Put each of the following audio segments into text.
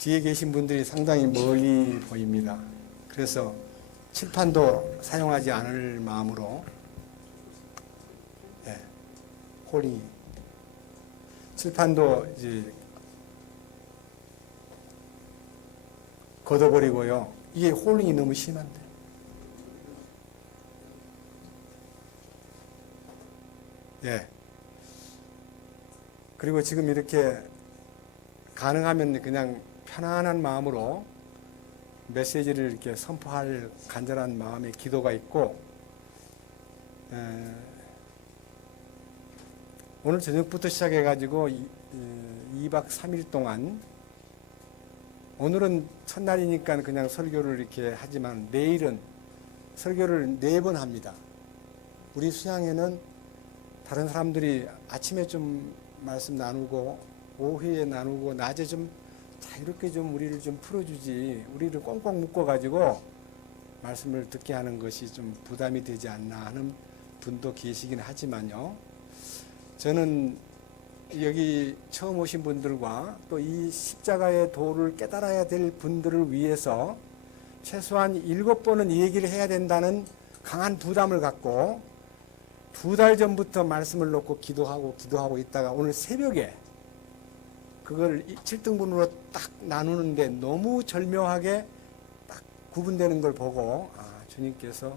뒤에 계신 분들이 상당히 멀리 보입니다. 그래서 칠판도 사용하지 않을 마음으로 홀링 칠판도 이제 걷어버리고요. 이게 홀링이 너무 심한데. 그리고 지금 이렇게 가능하면 그냥 편안한 마음으로 메시지를 이렇게 선포할 간절한 마음의 기도가 있고, 오늘 저녁부터 시작해가지고 2박 3일 동안, 오늘은 첫날이니까 그냥 설교를 이렇게 하지만 내일은 설교를 4번 합니다. 우리 수양회는 다른 사람들이 아침에 좀 말씀 나누고 오후에 나누고 낮에 좀 자유롭게 좀 우리를 좀 풀어주지, 우리를 꽁꽁 묶어가지고 말씀을 듣게 하는 것이 좀 부담이 되지 않나 하는 분도 계시긴 하지만요. 저는 여기 처음 오신 분들과 또 이 십자가의 도를 깨달아야 될 분들을 위해서 최소한 7번은 이 얘기를 해야 된다는 강한 부담을 갖고 2달 전부터 말씀을 놓고 기도하고 있다가 오늘 새벽에 그걸 7등분으로 딱 나누는데 너무 절묘하게 딱 구분되는 걸 보고, 주님께서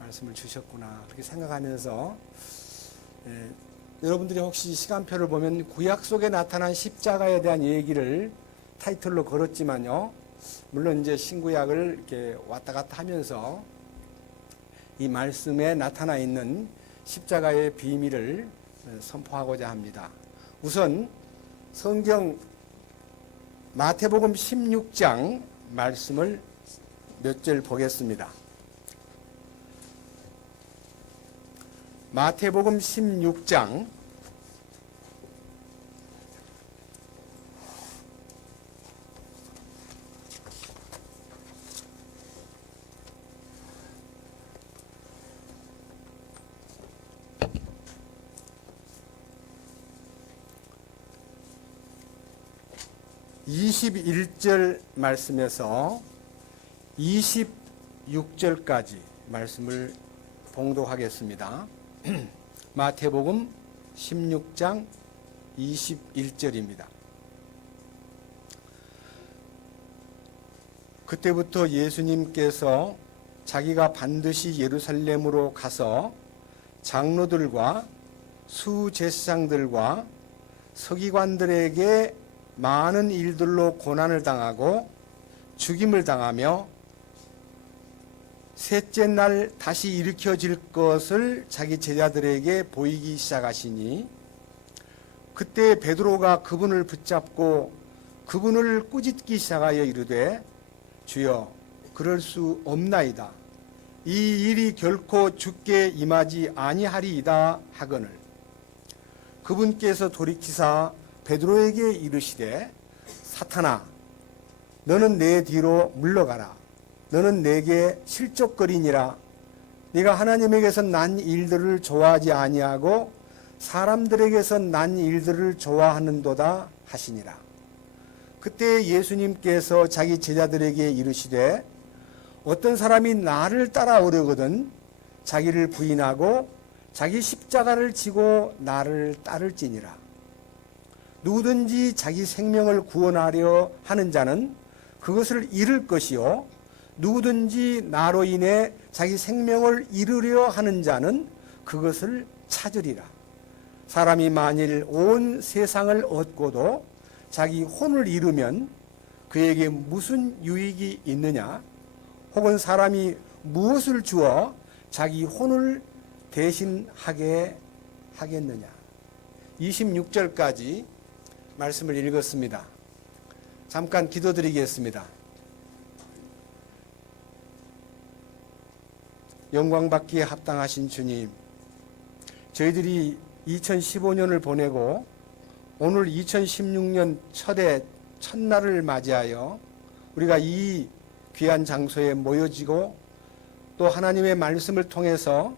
말씀을 주셨구나 그렇게 생각하면서, 여러분들이 혹시 시간표를 보면 구약 속에 나타난 십자가에 대한 얘기를 타이틀로 걸었지만요, 물론 이제 신구약을 이렇게 왔다 갔다 하면서 이 말씀에 나타나 있는 십자가의 비밀을 선포하고자 합니다. 우선 성경 마태복음 16장 말씀을 몇 절 보겠습니다. 마태복음 16장 21절 말씀에서 26절까지 말씀을 봉독하겠습니다. 마태복음 16장 21절입니다. 그때부터 예수님께서 자기가 반드시 예루살렘으로 가서 장로들과 수제사장들과 서기관들에게 많은 일들로 고난을 당하고 죽임을 당하며 셋째 날 다시 일으켜질 것을 자기 제자들에게 보이기 시작하시니, 그때 베드로가 그분을 붙잡고 그분을 꾸짖기 시작하여 이르되, 주여 그럴 수 없나이다. 이 일이 결코 주께 임하지 아니하리이다 하거늘, 그분께서 돌이키사 베드로에게 이르시되, 사탄아 너는 내 뒤로 물러가라. 너는 내게 실족거리니라. 네가 하나님에게서 난 일들을 좋아하지 아니하고 사람들에게서 난 일들을 좋아하는도다 하시니라. 그때 예수님께서 자기 제자들에게 이르시되, 어떤 사람이 나를 따라오려거든 자기를 부인하고 자기 십자가를 지고 나를 따를지니라. 누구든지 자기 생명을 구원하려 하는 자는 그것을 잃을 것이요, 누구든지 나로 인해 자기 생명을 잃으려 하는 자는 그것을 찾으리라. 사람이 만일 온 세상을 얻고도 자기 혼을 잃으면 그에게 무슨 유익이 있느냐? 혹은 사람이 무엇을 주어 자기 혼을 대신하게 하겠느냐? 26절까지 말씀을 읽었습니다. 잠깐 기도드리겠습니다. 영광받기에 합당하신 주님, 저희들이 2015년을 보내고 오늘 2016년 첫날을 맞이하여 우리가 이 귀한 장소에 모여지고 또 하나님의 말씀을 통해서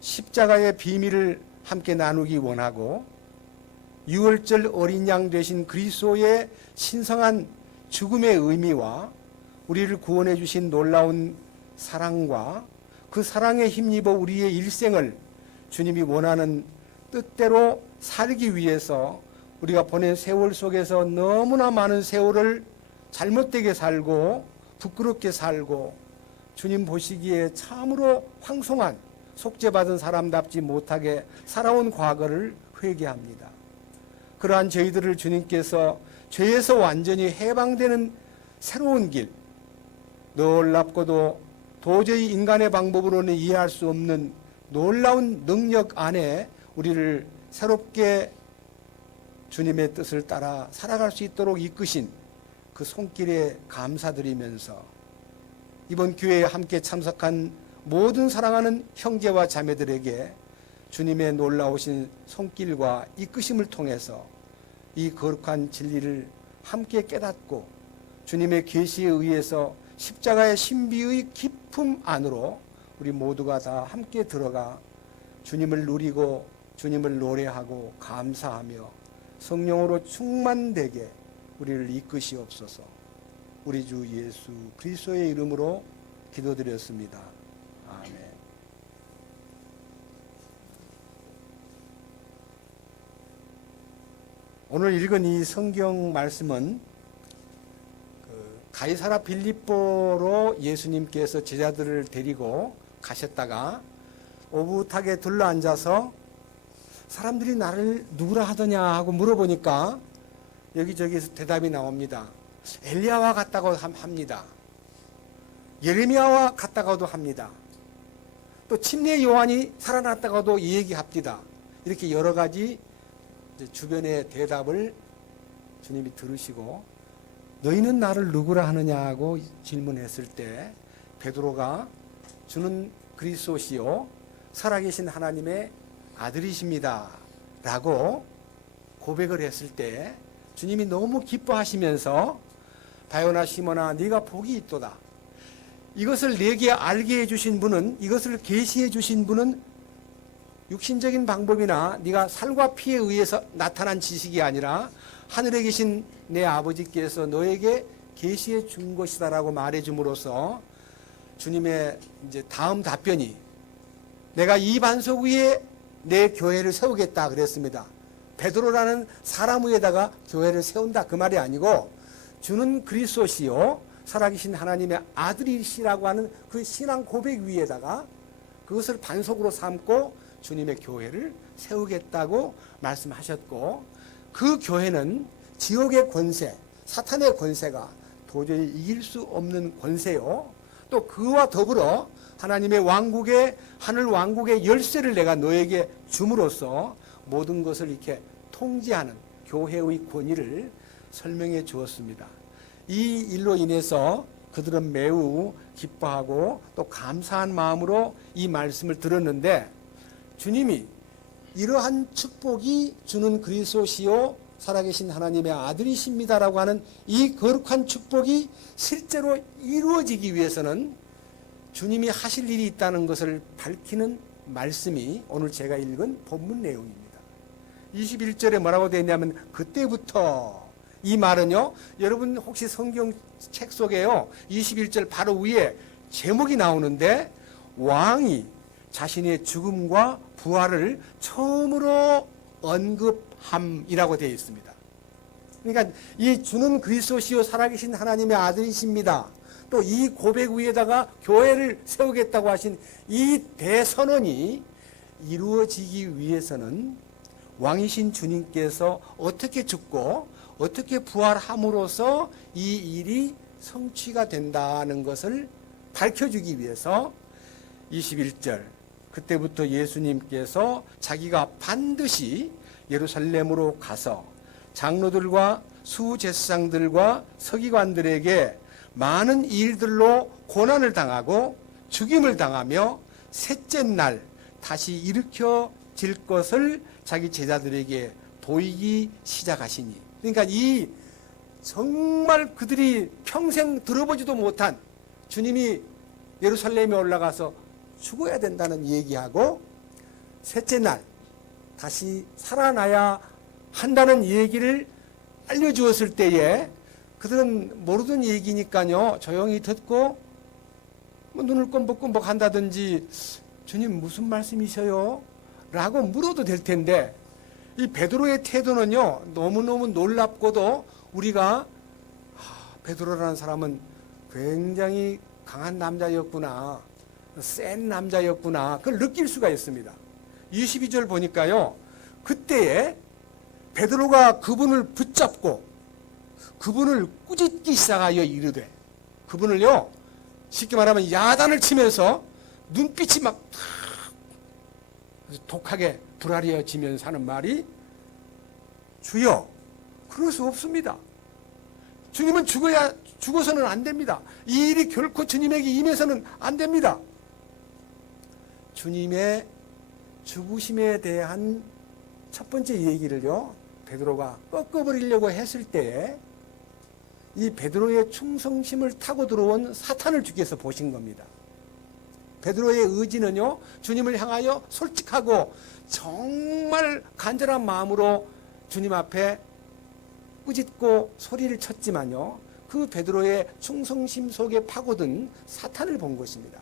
십자가의 비밀을 함께 나누기 원하고, 유월절 어린 양 되신 그리스도의 신성한 죽음의 의미와 우리를 구원해 주신 놀라운 사랑과 그 사랑에 힘입어 우리의 일생을 주님이 원하는 뜻대로 살기 위해서 우리가 보낸 세월 속에서 너무나 많은 세월을 잘못되게 살고 부끄럽게 살고 주님 보시기에 참으로 황송한 속죄받은 사람답지 못하게 살아온 과거를 회개합니다. 그러한 저희들을 주님께서 죄에서 완전히 해방되는 새로운 길, 놀랍고도 도저히 인간의 방법으로는 이해할 수 없는 놀라운 능력 안에 우리를 새롭게 주님의 뜻을 따라 살아갈 수 있도록 이끄신 그 손길에 감사드리면서 이번 교회에 함께 참석한 모든 사랑하는 형제와 자매들에게 주님의 놀라우신 손길과 이끄심을 통해서 이 거룩한 진리를 함께 깨닫고 주님의 계시에 의해서 십자가의 신비의 깊음 안으로 우리 모두가 다 함께 들어가 주님을 누리고 주님을 노래하고 감사하며 성령으로 충만되게 우리를 이끄시옵소서. 우리 주 예수 그리스도의 이름으로 기도드렸습니다. 아멘. 오늘 읽은 이 성경 말씀은 가이사라 빌립보로 예수님께서 제자들을 데리고 가셨다가 오붓하게 둘러앉아서 사람들이 나를 누구라 하더냐 하고 물어보니까 여기저기서 대답이 나옵니다. 엘리야와 같다고 합니다. 예레미야와 같다고도 합니다. 또 침례 요한이 살아났다고도 얘기합니다. 이렇게 여러 가지 주변의 대답을 주님이 들으시고 너희는 나를 누구라 하느냐고 질문했을 때 베드로가 주는 그리스도시요 살아계신 하나님의 아들이십니다 라고 고백을 했을 때 주님이 너무 기뻐하시면서 바요나 시몬아 네가 복이 있도다. 이것을 내게 알게 해주신 분은, 이것을 계시해 주신 분은 육신적인 방법이나 네가 살과 피에 의해서 나타난 지식이 아니라 하늘에 계신 내 아버지께서 너에게 계시해 준 것이다라고 말해 줌으로써 주님의 이제 다음 답변이 내가 이 반석 위에 내 교회를 세우겠다 그랬습니다. 베드로라는 사람 위에다가 교회를 세운다 그 말이 아니고 주는 그리스도시요 살아계신 하나님의 아들이시라고 하는 그 신앙 고백 위에다가 그것을 반석으로 삼고 주님의 교회를 세우겠다고 말씀하셨고 그 교회는 지옥의 권세, 사탄의 권세가 도저히 이길 수 없는 권세요. 또 그와 더불어 하나님의 왕국의 하늘 왕국의 열쇠를 내가 너에게 줌으로써 모든 것을 이렇게 통제하는 교회의 권위를 설명해 주었습니다. 이 일로 인해서 그들은 매우 기뻐하고 또 감사한 마음으로 이 말씀을 들었는데 주님이 이러한 축복이 주는 그리스도시요 살아계신 하나님의 아들이십니다라고 하는 이 거룩한 축복이 실제로 이루어지기 위해서는 주님이 하실 일이 있다는 것을 밝히는 말씀이 오늘 제가 읽은 본문 내용입니다. 21절에 뭐라고 되어 있냐면 그때부터 이 말은요 여러분 혹시 성경책 속에요 21절 바로 위에 제목이 나오는데 왕이 자신의 죽음과 부활을 처음으로 언급함이라고 되어 있습니다. 그러니까 이 주는 그리스도시요 살아계신 하나님의 아들이십니다. 또 이 고백 위에다가 교회를 세우겠다고 하신 이 대선언이 이루어지기 위해서는 왕이신 주님께서 어떻게 죽고 어떻게 부활함으로써 이 일이 성취가 된다는 것을 밝혀주기 위해서 21절 그때부터 예수님께서 자기가 반드시 예루살렘으로 가서 장로들과 수제사장들과 서기관들에게 많은 일들로 고난을 당하고 죽임을 당하며 셋째 날 다시 일으켜질 것을 자기 제자들에게 보이기 시작하시니 그러니까 이 정말 그들이 평생 들어보지도 못한 주님이 예루살렘에 올라가서 죽어야 된다는 얘기하고 셋째 날 다시 살아나야 한다는 얘기를 알려주었을 때에 그들은 모르던 얘기니까요. 조용히 듣고 뭐 눈을 껌벅껌벅 한다든지 주님 무슨 말씀이셔요? 라고 물어도 될 텐데 이 베드로의 태도는요. 너무너무 놀랍고도 우리가 베드로라는 사람은 굉장히 강한 남자였구나. 센 남자였구나. 그걸 느낄 수가 있습니다. 22절 보니까요. 그때에 베드로가 그분을 붙잡고 그분을 꾸짖기 시작하여 이르되 그분을요. 쉽게 말하면 야단을 치면서 눈빛이 막 독하게 불아리어지면서 하는 말이 주여 그럴 수 없습니다. 주님은 죽어서는 안 됩니다. 이 일이 결코 주님에게 임해서는 안 됩니다. 주님의 죽으심에 대한 첫 번째 얘기를요. 베드로가 꺾어버리려고 했을 때에 이 베드로의 충성심을 타고 들어온 사탄을 주께서 보신 겁니다. 베드로의 의지는요. 주님을 향하여 솔직하고 정말 간절한 마음으로 주님 앞에 꾸짖고 소리를 쳤지만요. 그 베드로의 충성심 속에 파고든 사탄을 본 것입니다.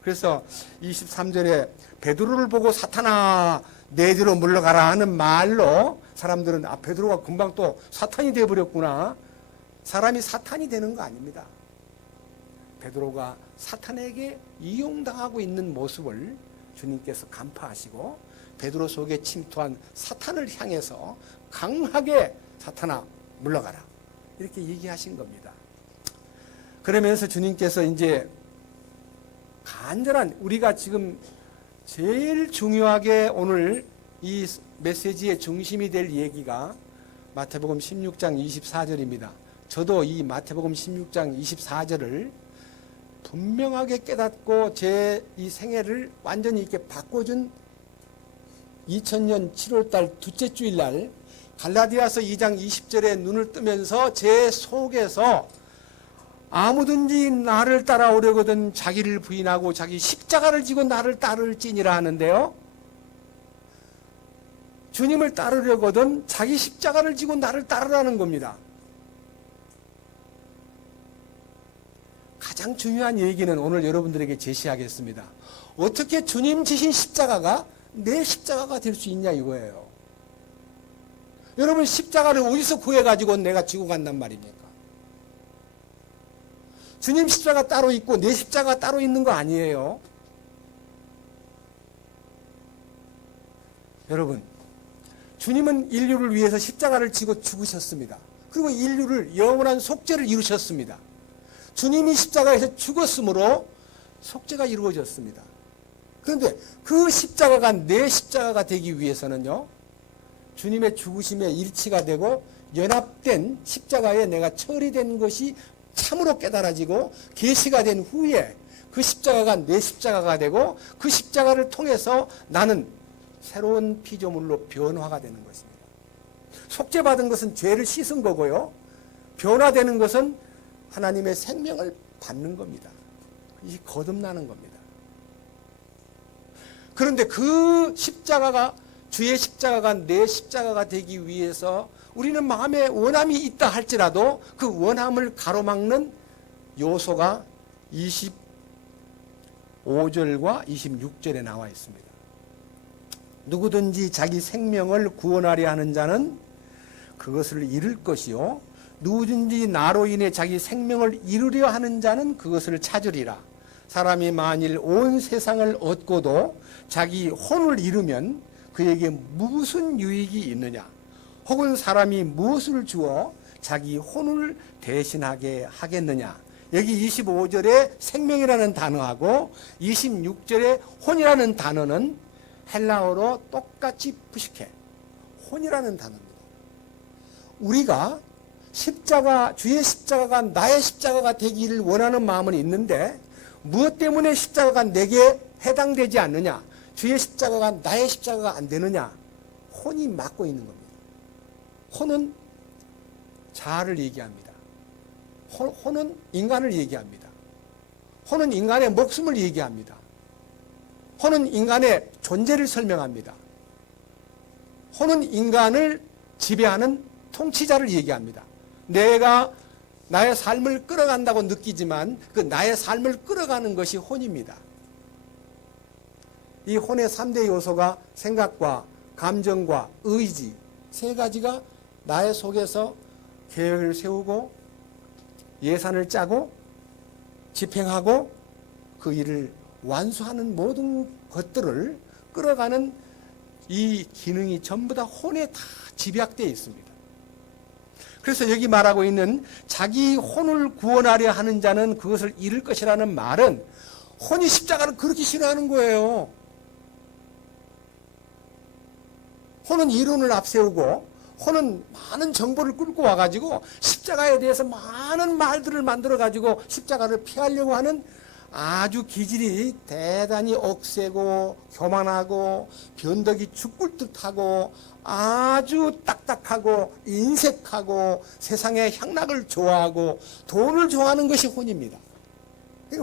그래서 23절에 베드로를 보고 사탄아 내 뒤로 물러가라 하는 말로 사람들은 베드로가 금방 또 사탄이 되어버렸구나. 사람이 사탄이 되는 거 아닙니다. 베드로가 사탄에게 이용당하고 있는 모습을 주님께서 간파하시고 베드로 속에 침투한 사탄을 향해서 강하게 사탄아 물러가라 이렇게 얘기하신 겁니다. 그러면서 주님께서 이제 간절한 우리가 지금 제일 중요하게 오늘 이 메시지의 중심이 될 얘기가 마태복음 16장 24절입니다. 저도 이 마태복음 16장 24절을 분명하게 깨닫고 제 이 생애를 완전히 이렇게 바꿔준 2000년 7월달 둘째 주일날 갈라디아서 2장 20절에 눈을 뜨면서 제 속에서 아무든지 나를 따라오려거든 자기를 부인하고 자기 십자가를 지고 나를 따를지니라 하는데요. 주님을 따르려거든 자기 십자가를 지고 나를 따르라는 겁니다. 가장 중요한 얘기는 오늘 여러분들에게 제시하겠습니다. 어떻게 주님 지신 십자가가 내 십자가가 될 수 있냐 이거예요. 여러분 십자가를 어디서 구해가지고 내가 지고 간단 말입니까? 주님 십자가 따로 있고 내 십자가 따로 있는 거 아니에요. 여러분 주님은 인류를 위해서 십자가를 지고 죽으셨습니다. 그리고 인류를 영원한 속죄를 이루셨습니다. 주님이 십자가에서 죽었으므로 속죄가 이루어졌습니다. 그런데 그 십자가가 내 십자가가 되기 위해서는요. 주님의 죽으심에 일치가 되고 연합된 십자가에 내가 처리된 것이 참으로 깨달아지고 계시가 된 후에 그 십자가가 내 십자가가 되고 그 십자가를 통해서 나는 새로운 피조물로 변화가 되는 것입니다. 속죄받은 것은 죄를 씻은 거고요. 변화되는 것은 하나님의 생명을 받는 겁니다. 이게 거듭나는 겁니다. 그런데 그 십자가가 주의 십자가가 내 십자가가 되기 위해서 우리는 마음에 원함이 있다 할지라도 그 원함을 가로막는 요소가 25절과 26절에 나와 있습니다. 누구든지 자기 생명을 구원하려 하는 자는 그것을 잃을 것이요 누구든지 나로 인해 자기 생명을 잃으려 하는 자는 그것을 찾으리라. 사람이 만일 온 세상을 얻고도 자기 혼을 잃으면 그에게 무슨 유익이 있느냐? 혹은 사람이 무엇을 주어 자기 혼을 대신하게 하겠느냐? 여기 25절에 생명이라는 단어하고 26절에 혼이라는 단어는 헬라어로 똑같이 부식해. 혼이라는 단어입니다. 우리가 십자가, 주의 십자가가 나의 십자가가 되기를 원하는 마음은 있는데 무엇 때문에 십자가가 내게 해당되지 않느냐? 주의 십자가가 나의 십자가가 안 되느냐? 혼이 막고 있는 겁니다. 혼은 자아를 얘기합니다. 혼은 인간을 얘기합니다. 혼은 인간의 목숨을 얘기합니다. 혼은 인간의 존재를 설명합니다. 혼은 인간을 지배하는 통치자를 얘기합니다. 내가 나의 삶을 끌어간다고 느끼지만 그 나의 삶을 끌어가는 것이 혼입니다. 이 혼의 3대 요소가 생각과 감정과 의지, 세 가지가 나의 속에서 계획을 세우고 예산을 짜고 집행하고 그 일을 완수하는 모든 것들을 끌어가는 이 기능이 전부 다 혼에 다 집약되어 있습니다. 그래서 여기 말하고 있는 자기 혼을 구원하려 하는 자는 그것을 잃을 것이라는 말은 혼이 십자가를 그렇게 싫어하는 거예요. 혼은 이론을 앞세우고 혼은 많은 정보를 끌고 와가지고 십자가에 대해서 많은 말들을 만들어가지고 십자가를 피하려고 하는 아주 기질이 대단히 억세고 교만하고 변덕이 죽을 듯하고 아주 딱딱하고 인색하고 세상의 향락을 좋아하고 돈을 좋아하는 것이 혼입니다.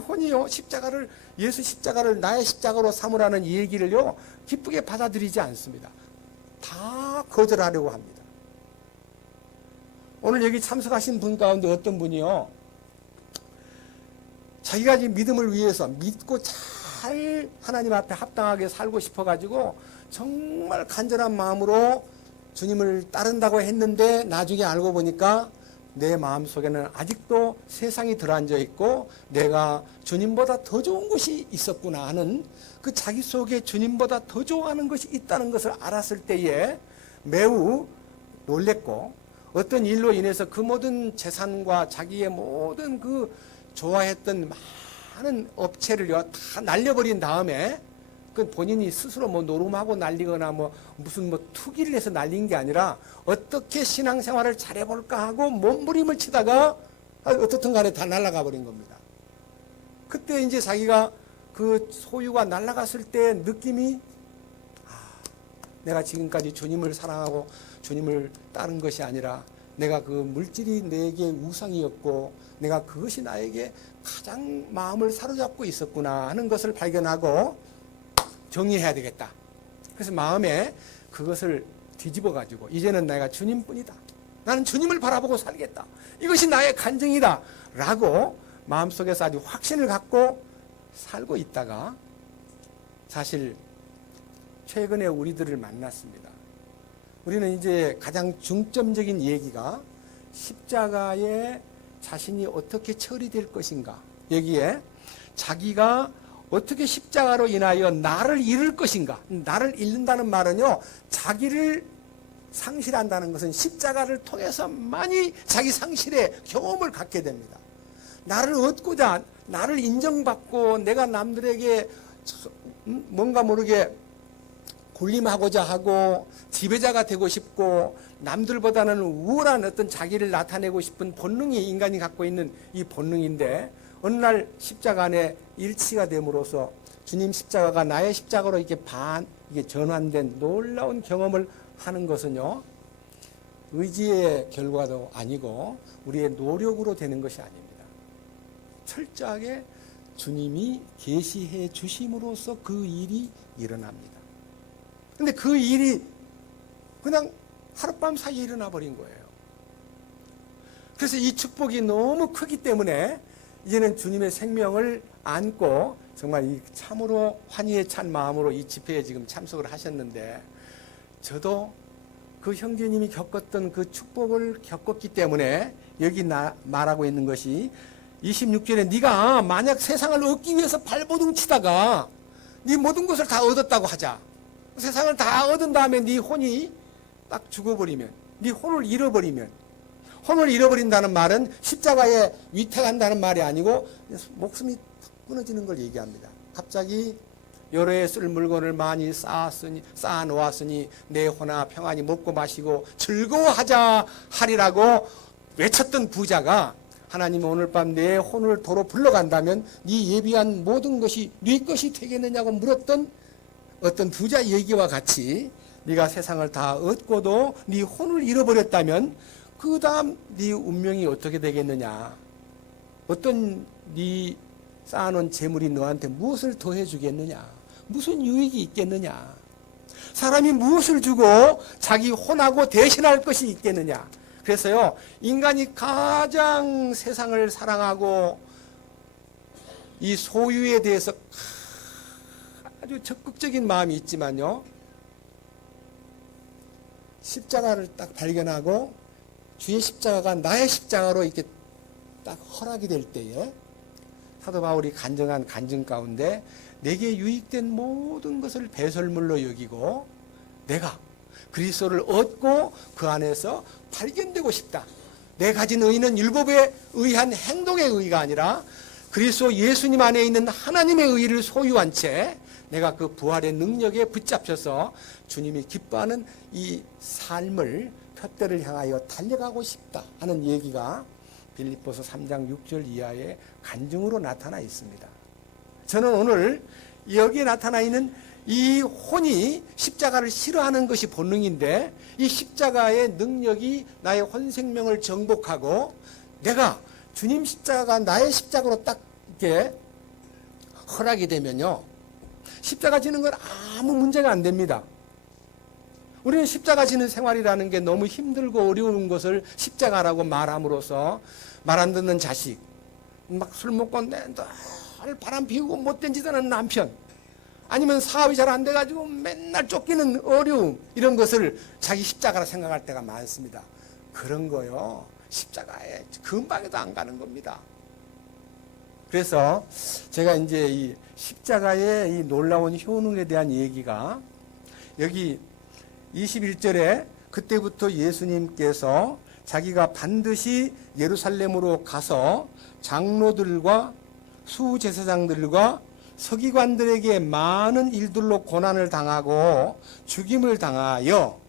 혼이요, 십자가를, 예수 십자가를 나의 십자가로 삼으라는 이 얘기를요 기쁘게 받아들이지 않습니다. 다 거절하려고 합니다. 오늘 여기 참석하신 분 가운데 어떤 분이요, 자기가 지금 믿음을 위해서 믿고 잘 하나님 앞에 합당하게 살고 싶어가지고 정말 간절한 마음으로 주님을 따른다고 했는데 나중에 알고 보니까 내 마음속에는 아직도 세상이 들어앉아 있고 내가 주님보다 더 좋은 것이 있었구나 하는 그 자기 속에 주님보다 더 좋아하는 것이 있다는 것을 알았을 때에 매우 놀랬고, 어떤 일로 인해서 그 모든 재산과 자기의 모든 그 좋아했던 많은 업체를요 다 날려버린 다음에, 그 본인이 스스로 뭐 노름하고 날리거나 뭐 무슨 뭐 투기를 해서 날린 게 아니라 어떻게 신앙생활을 잘해볼까 하고 몸부림을 치다가 어떻든 간에 다 날아가 버린 겁니다. 그때 이제 자기가 그 소유가 날아갔을 때 느낌이, 내가 지금까지 주님을 사랑하고 주님을 따른 것이 아니라 내가 그 물질이 내게 우상이었고 내가 그것이 나에게 가장 마음을 사로잡고 있었구나 하는 것을 발견하고 정리해야 되겠다. 그래서 마음에 그것을 뒤집어 가지고 이제는 내가 주님뿐이다, 나는 주님을 바라보고 살겠다, 이것이 나의 간증이다 라고 마음속에서 아주 확신을 갖고 살고 있다가 사실 최근에 우리들을 만났습니다. 우리는 이제 가장 중점적인 얘기가 십자가에 자신이 어떻게 처리될 것인가, 여기에 자기가 어떻게 십자가로 인하여 나를 잃을 것인가. 나를 잃는다는 말은요, 자기를 상실한다는 것은 십자가를 통해서만이 자기 상실의 경험을 갖게 됩니다. 나를 얻고자, 나를 인정받고 내가 남들에게 뭔가 모르게 군림하고자 하고 지배자가 되고 싶고 남들보다는 우월한 어떤 자기를 나타내고 싶은 본능이 인간이 갖고 있는 이 본능인데, 어느 날 십자가 안에 일치가 됨으로써 주님 십자가가 나의 십자가로 이게 전환된 놀라운 경험을 하는 것은요, 의지의 결과도 아니고 우리의 노력으로 되는 것이 아닙니다. 철저하게 주님이 계시해 주심으로써 그 일이 일어납니다. 근데 그 일이 그냥 하룻밤 사이에 일어나 버린 거예요. 그래서 이 축복이 너무 크기 때문에 이제는 주님의 생명을 안고 정말 이 참으로 환희에 찬 마음으로 이 집회에 지금 참석을 하셨는데, 저도 그 형제님이 겪었던 그 축복을 겪었기 때문에 여기 말하고 있는 것이 26절에 네가 만약 세상을 얻기 위해서 발버둥 치다가 네 모든 것을 다 얻었다고 하자. 세상을 다 얻은 다음에 네 혼이 딱 죽어버리면, 네 혼을 잃어버리면, 혼을 잃어버린다는 말은 십자가에 위태한다는 말이 아니고 목숨이 끊어지는 걸 얘기합니다. 갑자기 여러 해 쓸 물건을 많이 쌓아놓았으니 내 혼아 평안히 먹고 마시고 즐거워하자 하리라고 외쳤던 부자가 하나님 오늘 밤 내 혼을 도로 불러간다면 네 예비한 모든 것이 네 것이 되겠느냐고 물었던 어떤 부자 얘기와 같이, 네가 세상을 다 얻고도 네 혼을 잃어버렸다면 그 다음 네 운명이 어떻게 되겠느냐, 어떤 네 쌓아놓은 재물이 너한테 무엇을 더해주겠느냐, 무슨 유익이 있겠느냐, 사람이 무엇을 주고 자기 혼하고 대신할 것이 있겠느냐. 그래서요, 인간이 가장 세상을 사랑하고 이 소유에 대해서 아주 적극적인 마음이 있지만요, 십자가를 딱 발견하고 주의 십자가가 나의 십자가로 이렇게 딱 허락이 될 때에 사도 바울이 간증한 간증 가운데 내게 유익된 모든 것을 배설물로 여기고 내가 그리스도를 얻고 그 안에서 발견되고 싶다. 내 가진 의는 율법에 의한 행동의 의가 아니라 그리스도 예수님 안에 있는 하나님의 의를 소유한 채 내가 그 부활의 능력에 붙잡혀서 주님이 기뻐하는 이 삶을 표대를 향하여 달려가고 싶다 하는 얘기가 빌립보서 3장 6절 이하의 간증으로 나타나 있습니다. 저는 오늘 여기에 나타나 있는 이 혼이 십자가를 싫어하는 것이 본능인데 이 십자가의 능력이 나의 혼 생명을 정복하고 내가 주님 십자가가 나의 십자가로 딱 이렇게 허락이 되면요, 십자가 지는 건 아무 문제가 안 됩니다. 우리는 십자가 지는 생활이라는 게 너무 힘들고 어려운 것을 십자가라고 말함으로써 말 안 듣는 자식, 막 술 먹고 늘 바람 피우고 못된 짓 하는 남편, 아니면 사업이 잘 안 돼가지고 맨날 쫓기는 어려움, 이런 것을 자기 십자가라 생각할 때가 많습니다. 그런 거요, 십자가에 금방에도 안 가는 겁니다. 그래서 제가 이제 이 십자가의 이 놀라운 효능에 대한 얘기가 여기 21절에 그때부터 예수님께서 자기가 반드시 예루살렘으로 가서 장로들과 수제사장들과 서기관들에게 많은 일들로 고난을 당하고 죽임을 당하여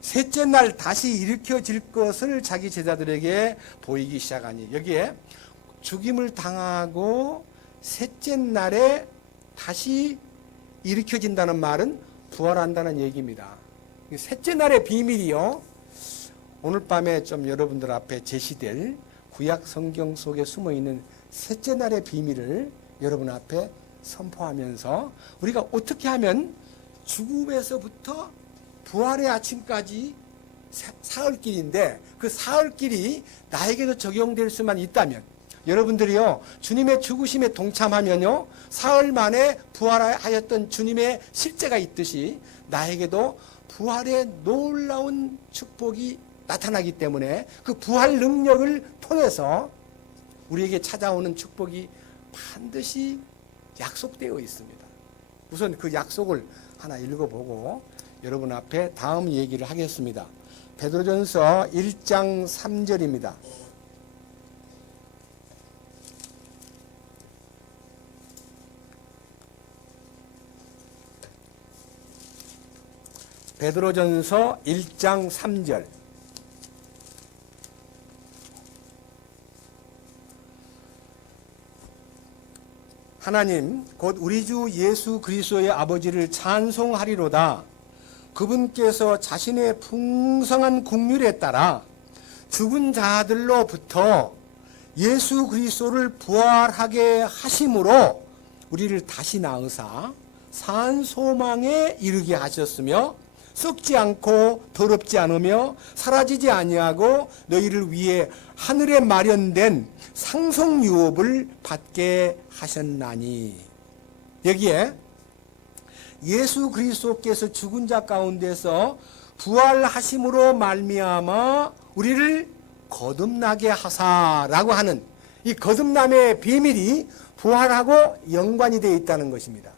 셋째 날 다시 일으켜질 것을 자기 제자들에게 보이기 시작하니, 여기에 죽임을 당하고 셋째 날에 다시 일으켜진다는 말은 부활한다는 얘기입니다. 셋째 날의 비밀이요, 오늘 밤에 좀 여러분들 앞에 제시될 구약 성경 속에 숨어있는 셋째 날의 비밀을 여러분 앞에 선포하면서 우리가 어떻게 하면 죽음에서부터 부활의 아침까지 사흘길인데 그 사흘길이 나에게도 적용될 수만 있다면, 여러분들이요 주님의 죽으심에 동참하면요 사흘 만에 부활하였던 주님의 실제가 있듯이 나에게도 부활의 놀라운 축복이 나타나기 때문에 그 부활 능력을 통해서 우리에게 찾아오는 축복이 반드시 약속되어 있습니다. 우선 그 약속을 하나 읽어보고 여러분 앞에 다음 얘기를 하겠습니다. 베드로전서 1장 3절입니다. 베드로전서 1장 3절. 하나님 곧 우리 주 예수 그리스도의 아버지를 찬송하리로다. 그분께서 자신의 풍성한 긍휼에 따라 죽은 자들로부터 예수 그리스도를 부활하게 하심으로 우리를 다시 낳으사 산 소망에 이르게 하셨으며 썩지 않고 더럽지 않으며 사라지지 아니하고 너희를 위해 하늘에 마련된 상속 유업을 받게 하셨나니. 여기에 예수 그리스도께서 죽은 자 가운데서 부활하심으로 말미암아 우리를 거듭나게 하사라고 하는 이 거듭남의 비밀이 부활하고 연관이 되어 있다는 것입니다.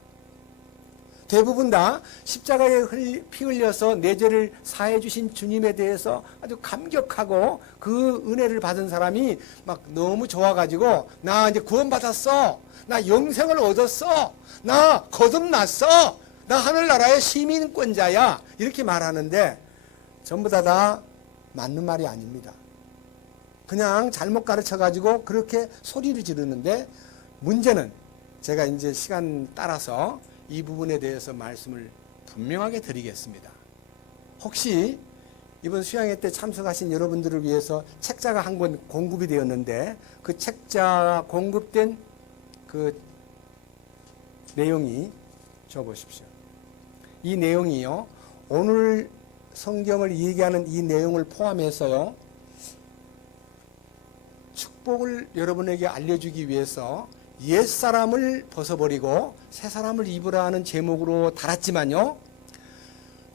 대부분 다 십자가에 피 흘려서 내 죄를 사해 주신 주님에 대해서 아주 감격하고 그 은혜를 받은 사람이 막 너무 좋아가지고 나 이제 구원받았어, 나 영생을 얻었어, 나 거듭났어, 나 하늘나라의 시민권자야, 이렇게 말하는데 전부 다 맞는 말이 아닙니다. 그냥 잘못 가르쳐가지고 그렇게 소리를 지르는데, 문제는 제가 이제 시간 따라서 이 부분에 대해서 말씀을 분명하게 드리겠습니다. 혹시 이번 수양회 때 참석하신 여러분들을 위해서 책자가 한 권 공급이 되었는데 그 책자 공급된 그 내용이 줘보십시오. 이 내용이요, 오늘 성경을 얘기하는 이 내용을 포함해서요 축복을 여러분에게 알려주기 위해서 옛사람을 벗어버리고 새사람을 입으라 하는 제목으로 달았지만요,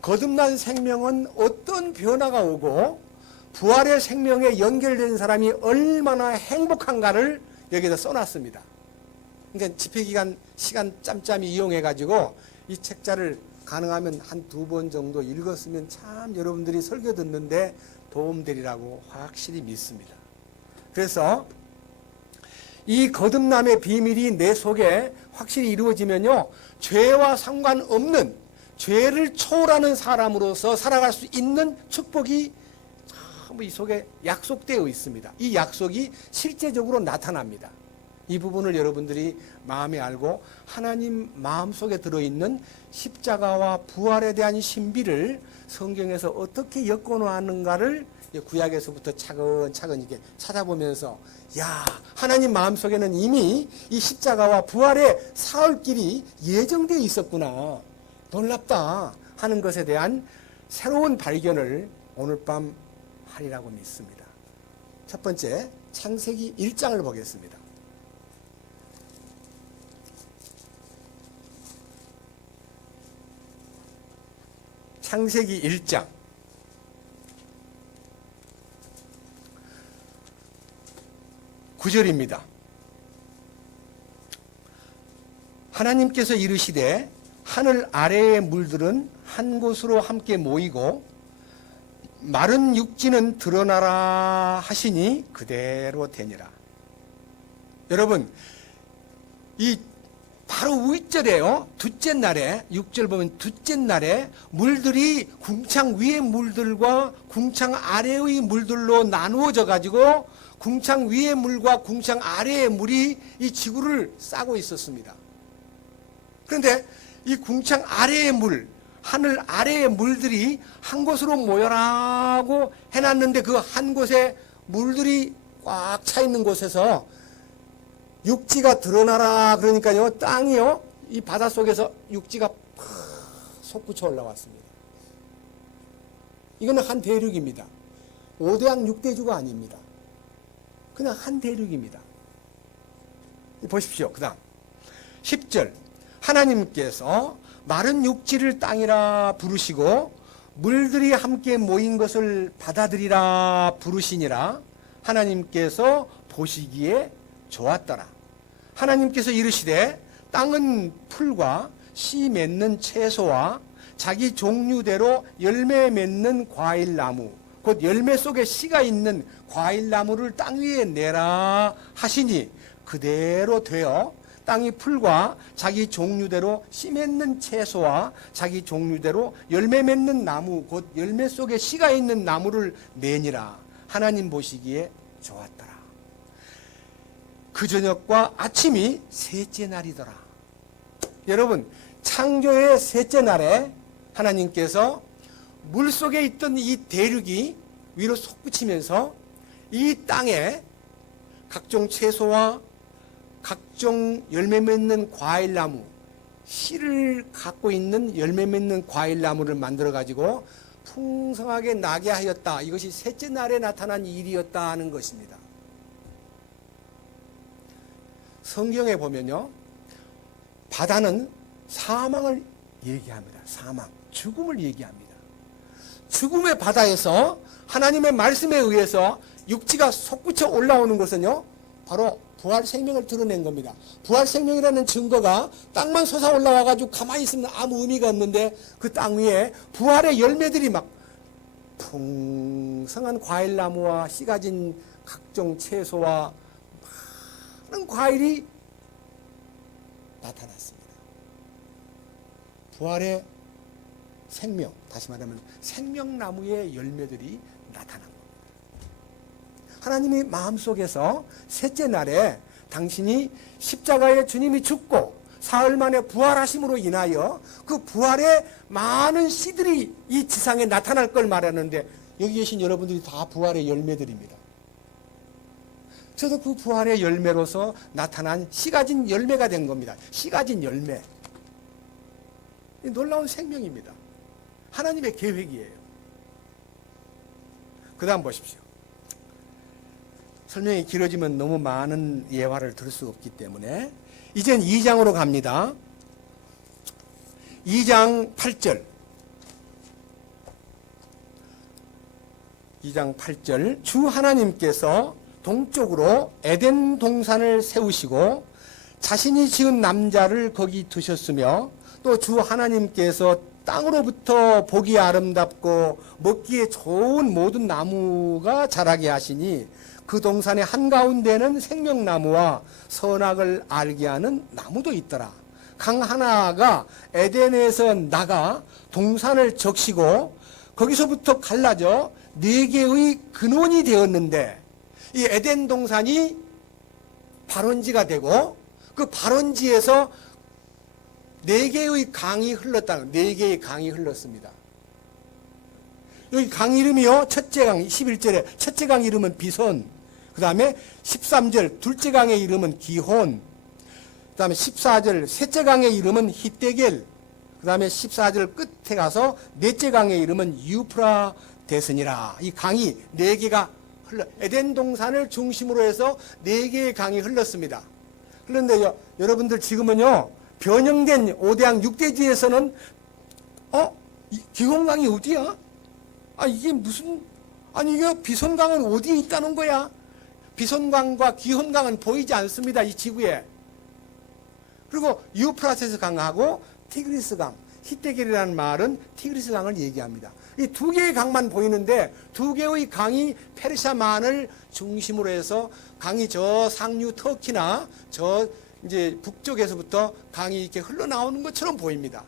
거듭난 생명은 어떤 변화가 오고 부활의 생명에 연결된 사람이 얼마나 행복한가를 여기다 써놨습니다. 그러니까 집회기간 시간 짬짬이 이용해가지고 이 책자를 가능하면 한 2번 정도 읽었으면 참 여러분들이 설교 듣는데 도움되리라고 확실히 믿습니다. 그래서 이 거듭남의 비밀이 내 속에 확실히 이루어지면요, 죄와 상관없는, 죄를 초월하는 사람으로서 살아갈 수 있는 축복이 전부 이 속에 약속되어 있습니다. 이 약속이 실제적으로 나타납니다. 이 부분을 여러분들이 마음에 알고 하나님 마음속에 들어있는 십자가와 부활에 대한 신비를 성경에서 어떻게 엮어놓았는가를 구약에서부터 차근차근 이렇게 찾아보면서, 야, 하나님 마음속에는 이미 이 십자가와 부활의 사흘 길이 예정되어 있었구나, 놀랍다 하는 것에 대한 새로운 발견을 오늘 밤 하리라고 믿습니다. 첫 번째, 창세기 1장을 보겠습니다. 창세기 1장. (9절입니다) 하나님께서 이르시되 하늘 아래의 물들은 한 곳으로 함께 모이고 마른 육지는 드러나라 하시니 그대로 되니라. 여러분, 이 바로 윗절에요, 둘째 날에, 6절 보면 둘째 날에 물들이 궁창 위의 물들과 궁창 아래의 물들로 나누어져 가지고 궁창 위의 물과 궁창 아래의 물이 이 지구를 싸고 있었습니다. 그런데 이 궁창 아래의 물, 하늘 아래의 물들이 한 곳으로 모여라고 해놨는데, 그 한 곳에 물들이 꽉 차 있는 곳에서 육지가 드러나라 그러니까요, 땅이요, 이 바닷속에서 육지가 팍 솟구쳐 올라왔습니다. 이거는 한 대륙입니다. 5대양 6대주가 아닙니다. 그냥 한 대륙입니다. 보십시오. 그 다음 10절, 하나님께서 마른 육지를 땅이라 부르시고 물들이 함께 모인 것을 바다들이라 부르시니라. 하나님께서 보시기에 좋았더라. 하나님께서 이르시되 땅은 풀과 씨 맺는 채소와 자기 종류대로 열매 맺는 과일나무, 곧 열매 속에 씨가 있는 과일나무를 땅 위에 내라 하시니 그대로 되어 땅이 풀과 자기 종류대로 씨 맺는 채소와 자기 종류대로 열매 맺는 나무, 곧 열매 속에 씨가 있는 나무를 내니라. 하나님 보시기에 좋았더라. 그 저녁과 아침이 셋째 날이더라. 여러분, 창조의 셋째 날에 하나님께서 물속에 있던 이 대륙이 위로 솟구치면서 이 땅에 각종 채소와 각종 열매 맺는 과일나무, 씨를 갖고 있는 열매 맺는 과일나무를 만들어 가지고 풍성하게 나게 하였다. 이것이 셋째 날에 나타난 일이었다 하는 것입니다. 성경에 보면요, 바다는 사망을 얘기합니다. 사망, 죽음을 얘기합니다. 죽음의 바다에서 하나님의 말씀에 의해서 육지가 솟구쳐 올라오는 것은요, 바로 부활 생명을 드러낸 겁니다. 부활 생명이라는 증거가 땅만 솟아 올라와가지고 가만히 있으면 아무 의미가 없는데, 그 땅 위에 부활의 열매들이 막 풍성한 과일나무와 씨 가진 각종 채소와 많은 과일이 나타났습니다. 부활의 생명, 다시 말하면 생명나무의 열매들이 나타난 겁니다. 하나님이 마음속에서 셋째 날에 당신이 십자가에 주님이 죽고 사흘 만에 부활하심으로 인하여 그 부활의 많은 씨들이 이 지상에 나타날 걸 말하는데, 여기 계신 여러분들이 다 부활의 열매들입니다. 저도 그 부활의 열매로서 나타난 씨 가진 열매가 된 겁니다. 씨 가진 열매. 놀라운 생명입니다. 하나님의 계획이에요. 그 다음 보십시오. 설명이 길어지면 너무 많은 예화를 들을 수 없기 때문에 이젠 2장으로 갑니다. 2장 8절. 2장 8절. 주 하나님께서 동쪽으로 에덴 동산을 세우시고 자신이 지은 남자를 거기 두셨으며 또 주 하나님께서 땅으로부터 보기 아름답고 먹기에 좋은 모든 나무가 자라게 하시니 그 동산의 한가운데는 생명나무와 선악을 알게 하는 나무도 있더라. 강 하나가 에덴에서 나가 동산을 적시고 거기서부터 갈라져 4개의 근원이 되었는데 이 에덴 동산이 발원지가 되고 그 발원지에서 4개의 강이 흘렀다는 4개의 강이 흘렀습니다. 여기 강 이름이요. 첫째 강 11절에 첫째 강 이름은 비손, 그 다음에 13절 둘째 강의 이름은 기혼, 그 다음에 14절 셋째 강의 이름은 히데겔, 그 다음에 14절 끝에 가서 넷째 강의 이름은 유프라데스니라. 이 강이 4개가 에덴 동산을 중심으로 해서 4개의 강이 흘렀습니다. 그런데 여러분들 지금은요 변형된 5대양 6대지에서는 기혼강이 어디야? 이게 무슨, 이게 비손강은 어디에 있다는 거야? 비손강과 기혼강은 보이지 않습니다, 이 지구에. 그리고 유프라테스 강하고 티그리스강, 히데겔이라는 말은 티그리스강을 얘기합니다. 이 2개의 강만 보이는데 2개의 강이 페르시아만을 중심으로 해서 강이 저 상류 터키나 저 이제 북쪽에서부터 강이 이렇게 흘러나오는 것처럼 보입니다.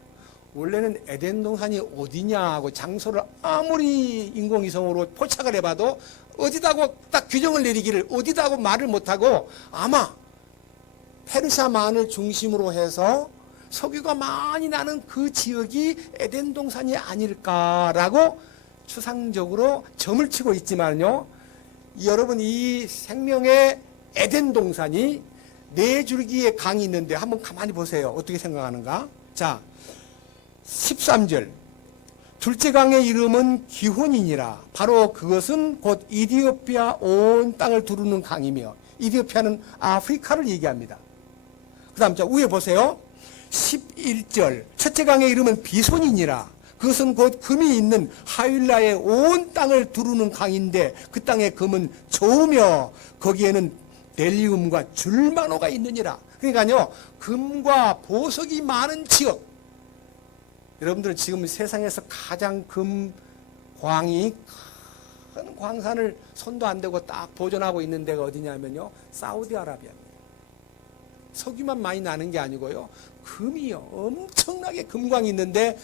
원래는 에덴 동산이 어디냐 하고 장소를 아무리 인공위성으로 포착을 해봐도 어디다고 딱 규정을 내리기를 어디다고 말을 못하고 아마 페르시아만을 중심으로 해서 석유가 많이 나는 그 지역이 에덴 동산이 아닐까라고 추상적으로 점을 치고 있지만요. 여러분 이 생명의 에덴 동산이 4줄기의 강이 있는데 한번 가만히 보세요. 어떻게 생각하는가? 자, 13절 둘째 강의 이름은 기혼이니라. 바로 그것은 곧 이디오피아 온 땅을 두르는 강이며 이디오피아는 아프리카를 얘기합니다. 그 다음 자 위에 보세요. 11절 첫째 강의 이름은 비손이니라. 그것은 곧 금이 있는 하윌라의 온 땅을 두르는 강인데 그 땅의 금은 좋으며 거기에는 델리움과 줄마노가 있느니라. 그러니까요 금과 보석이 많은 지역, 여러분들은 지금 세상에서 가장 금광이 큰 광산을 손도 안 대고 딱 보존하고 있는 데가 어디냐면요 사우디아라비아입니다. 석유만 많이 나는 게 아니고요 금이요 엄청나게 금광이 있는데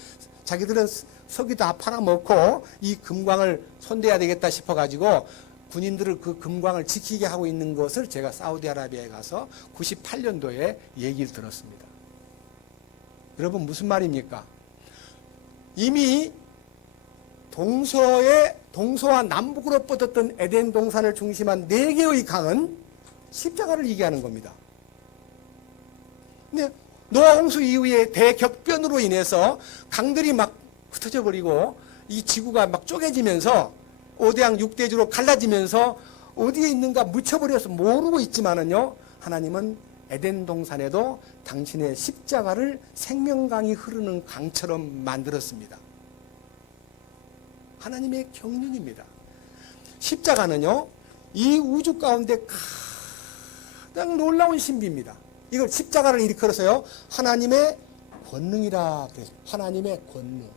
자기들은 석유 다 팔아먹고 이 금광을 손대야 되겠다 싶어가지고 군인들을 그 금광을 지키게 하고 있는 것을 제가 사우디아라비아에 가서 98년도에 얘기를 들었습니다. 여러분 무슨 말입니까? 이미 동서와 남북으로 뻗었던 에덴 동산을 중심한 4개의 강은 십자가를 얘기하는 겁니다. 근데 노아 홍수 이후에 대격변으로 인해서 강들이 막 흩어져 버리고 이 지구가 막 쪼개지면서 5대양 6대주로 갈라지면서 어디에 있는가 묻혀버려서 모르고 있지만은요 하나님은 에덴 동산에도 당신의 십자가를 생명강이 흐르는 강처럼 만들었습니다. 하나님의 경륜입니다. 십자가는요 이 우주 가운데 가장 놀라운 신비입니다. 이걸 십자가를 일컬어서요 하나님의 권능이라 그래서 하나님의 권능.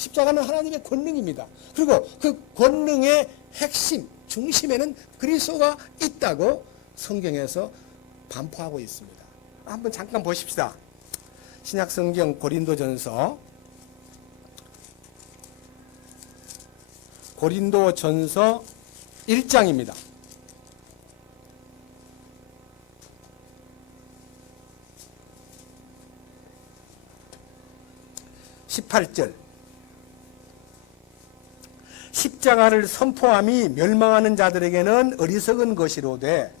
십자가는 하나님의 권능입니다. 그리고 그 권능의 핵심, 중심에는 그리스도가 있다고 성경에서 반포하고 있습니다. 한번 잠깐 보십시다. 신약성경 고린도전서 1장입니다. 18절 십자가를 선포함이 멸망하는 자들에게는 어리석은 것이로되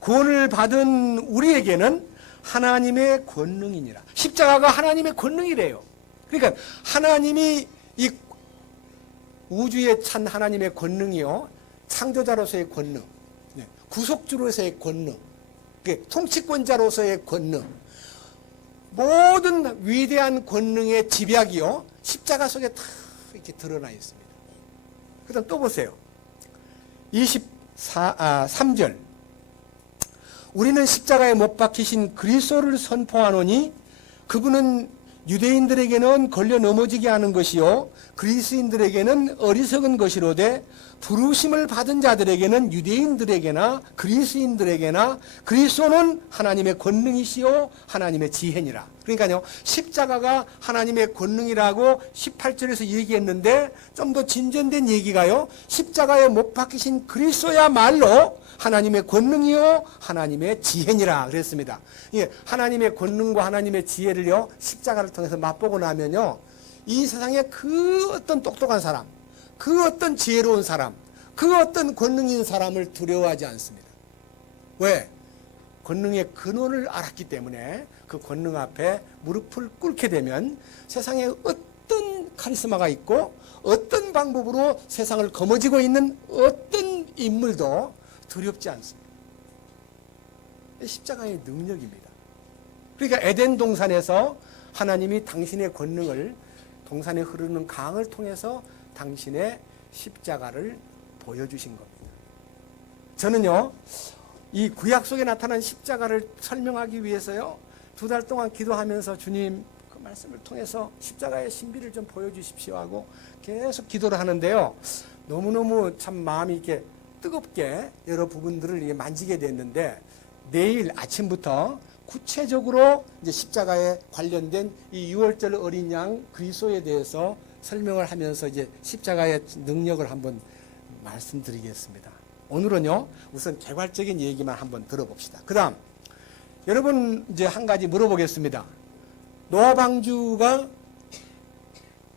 구원을 받은 우리에게는 하나님의 권능이니라. 십자가가 하나님의 권능이래요. 그러니까 하나님이 이 우주에 찬 하나님의 권능이요 창조자로서의 권능, 구속주로서의 권능, 통치권자로서의 권능, 모든 위대한 권능의 집약이요 십자가 속에 다 이렇게 드러나 있습니다. 그 다음 또 보세요. 3절. 우리는 십자가에 못 박히신 그리스도를 선포하노니 그분은 유대인들에게는 걸려 넘어지게 하는 것이요 그리스인들에게는 어리석은 것이로되 부르심을 받은 자들에게는 유대인들에게나 그리스인들에게나 그리스도는 하나님의 권능이시요 하나님의 지혜니라. 그러니까요 십자가가 하나님의 권능이라고 18절에서 얘기했는데 좀 더 진전된 얘기가요 십자가에 못 박히신 그리스도야말로 하나님의 권능이요 하나님의 지혜니라 그랬습니다. 예, 하나님의 권능과 하나님의 지혜를요 십자가를 통해서 맛보고 나면요 이 세상에 그 어떤 똑똑한 사람, 그 어떤 지혜로운 사람, 그 어떤 권능 있는 사람을 두려워하지 않습니다. 왜? 권능의 근원을 알았기 때문에 그 권능 앞에 무릎을 꿇게 되면 세상에 어떤 카리스마가 있고 어떤 방법으로 세상을 거머쥐고 있는 어떤 인물도 두렵지 않습니다. 십자가의 능력입니다. 그러니까 에덴 동산에서 하나님이 당신의 권능을 동산에 흐르는 강을 통해서 당신의 십자가를 보여주신 겁니다. 저는요, 이 구약 속에 나타난 십자가를 설명하기 위해서요, 2달 동안 기도하면서 주님, 그 말씀을 통해서 십자가의 신비를 좀 보여주십시오 하고 계속 기도를 하는데요, 너무너무 참 마음이 이렇게 뜨겁게 여러 부분들을 만지게 됐는데, 내일 아침부터 구체적으로 이제 십자가에 관련된 이 6월절 어린 양 그리스도에 대해서 설명을 하면서 이제 십자가의 능력을 한번 말씀드리겠습니다. 오늘은요, 우선 개괄적인 얘기만 한번 들어봅시다. 그 다음, 여러분 이제 한 가지 물어보겠습니다. 노아 방주가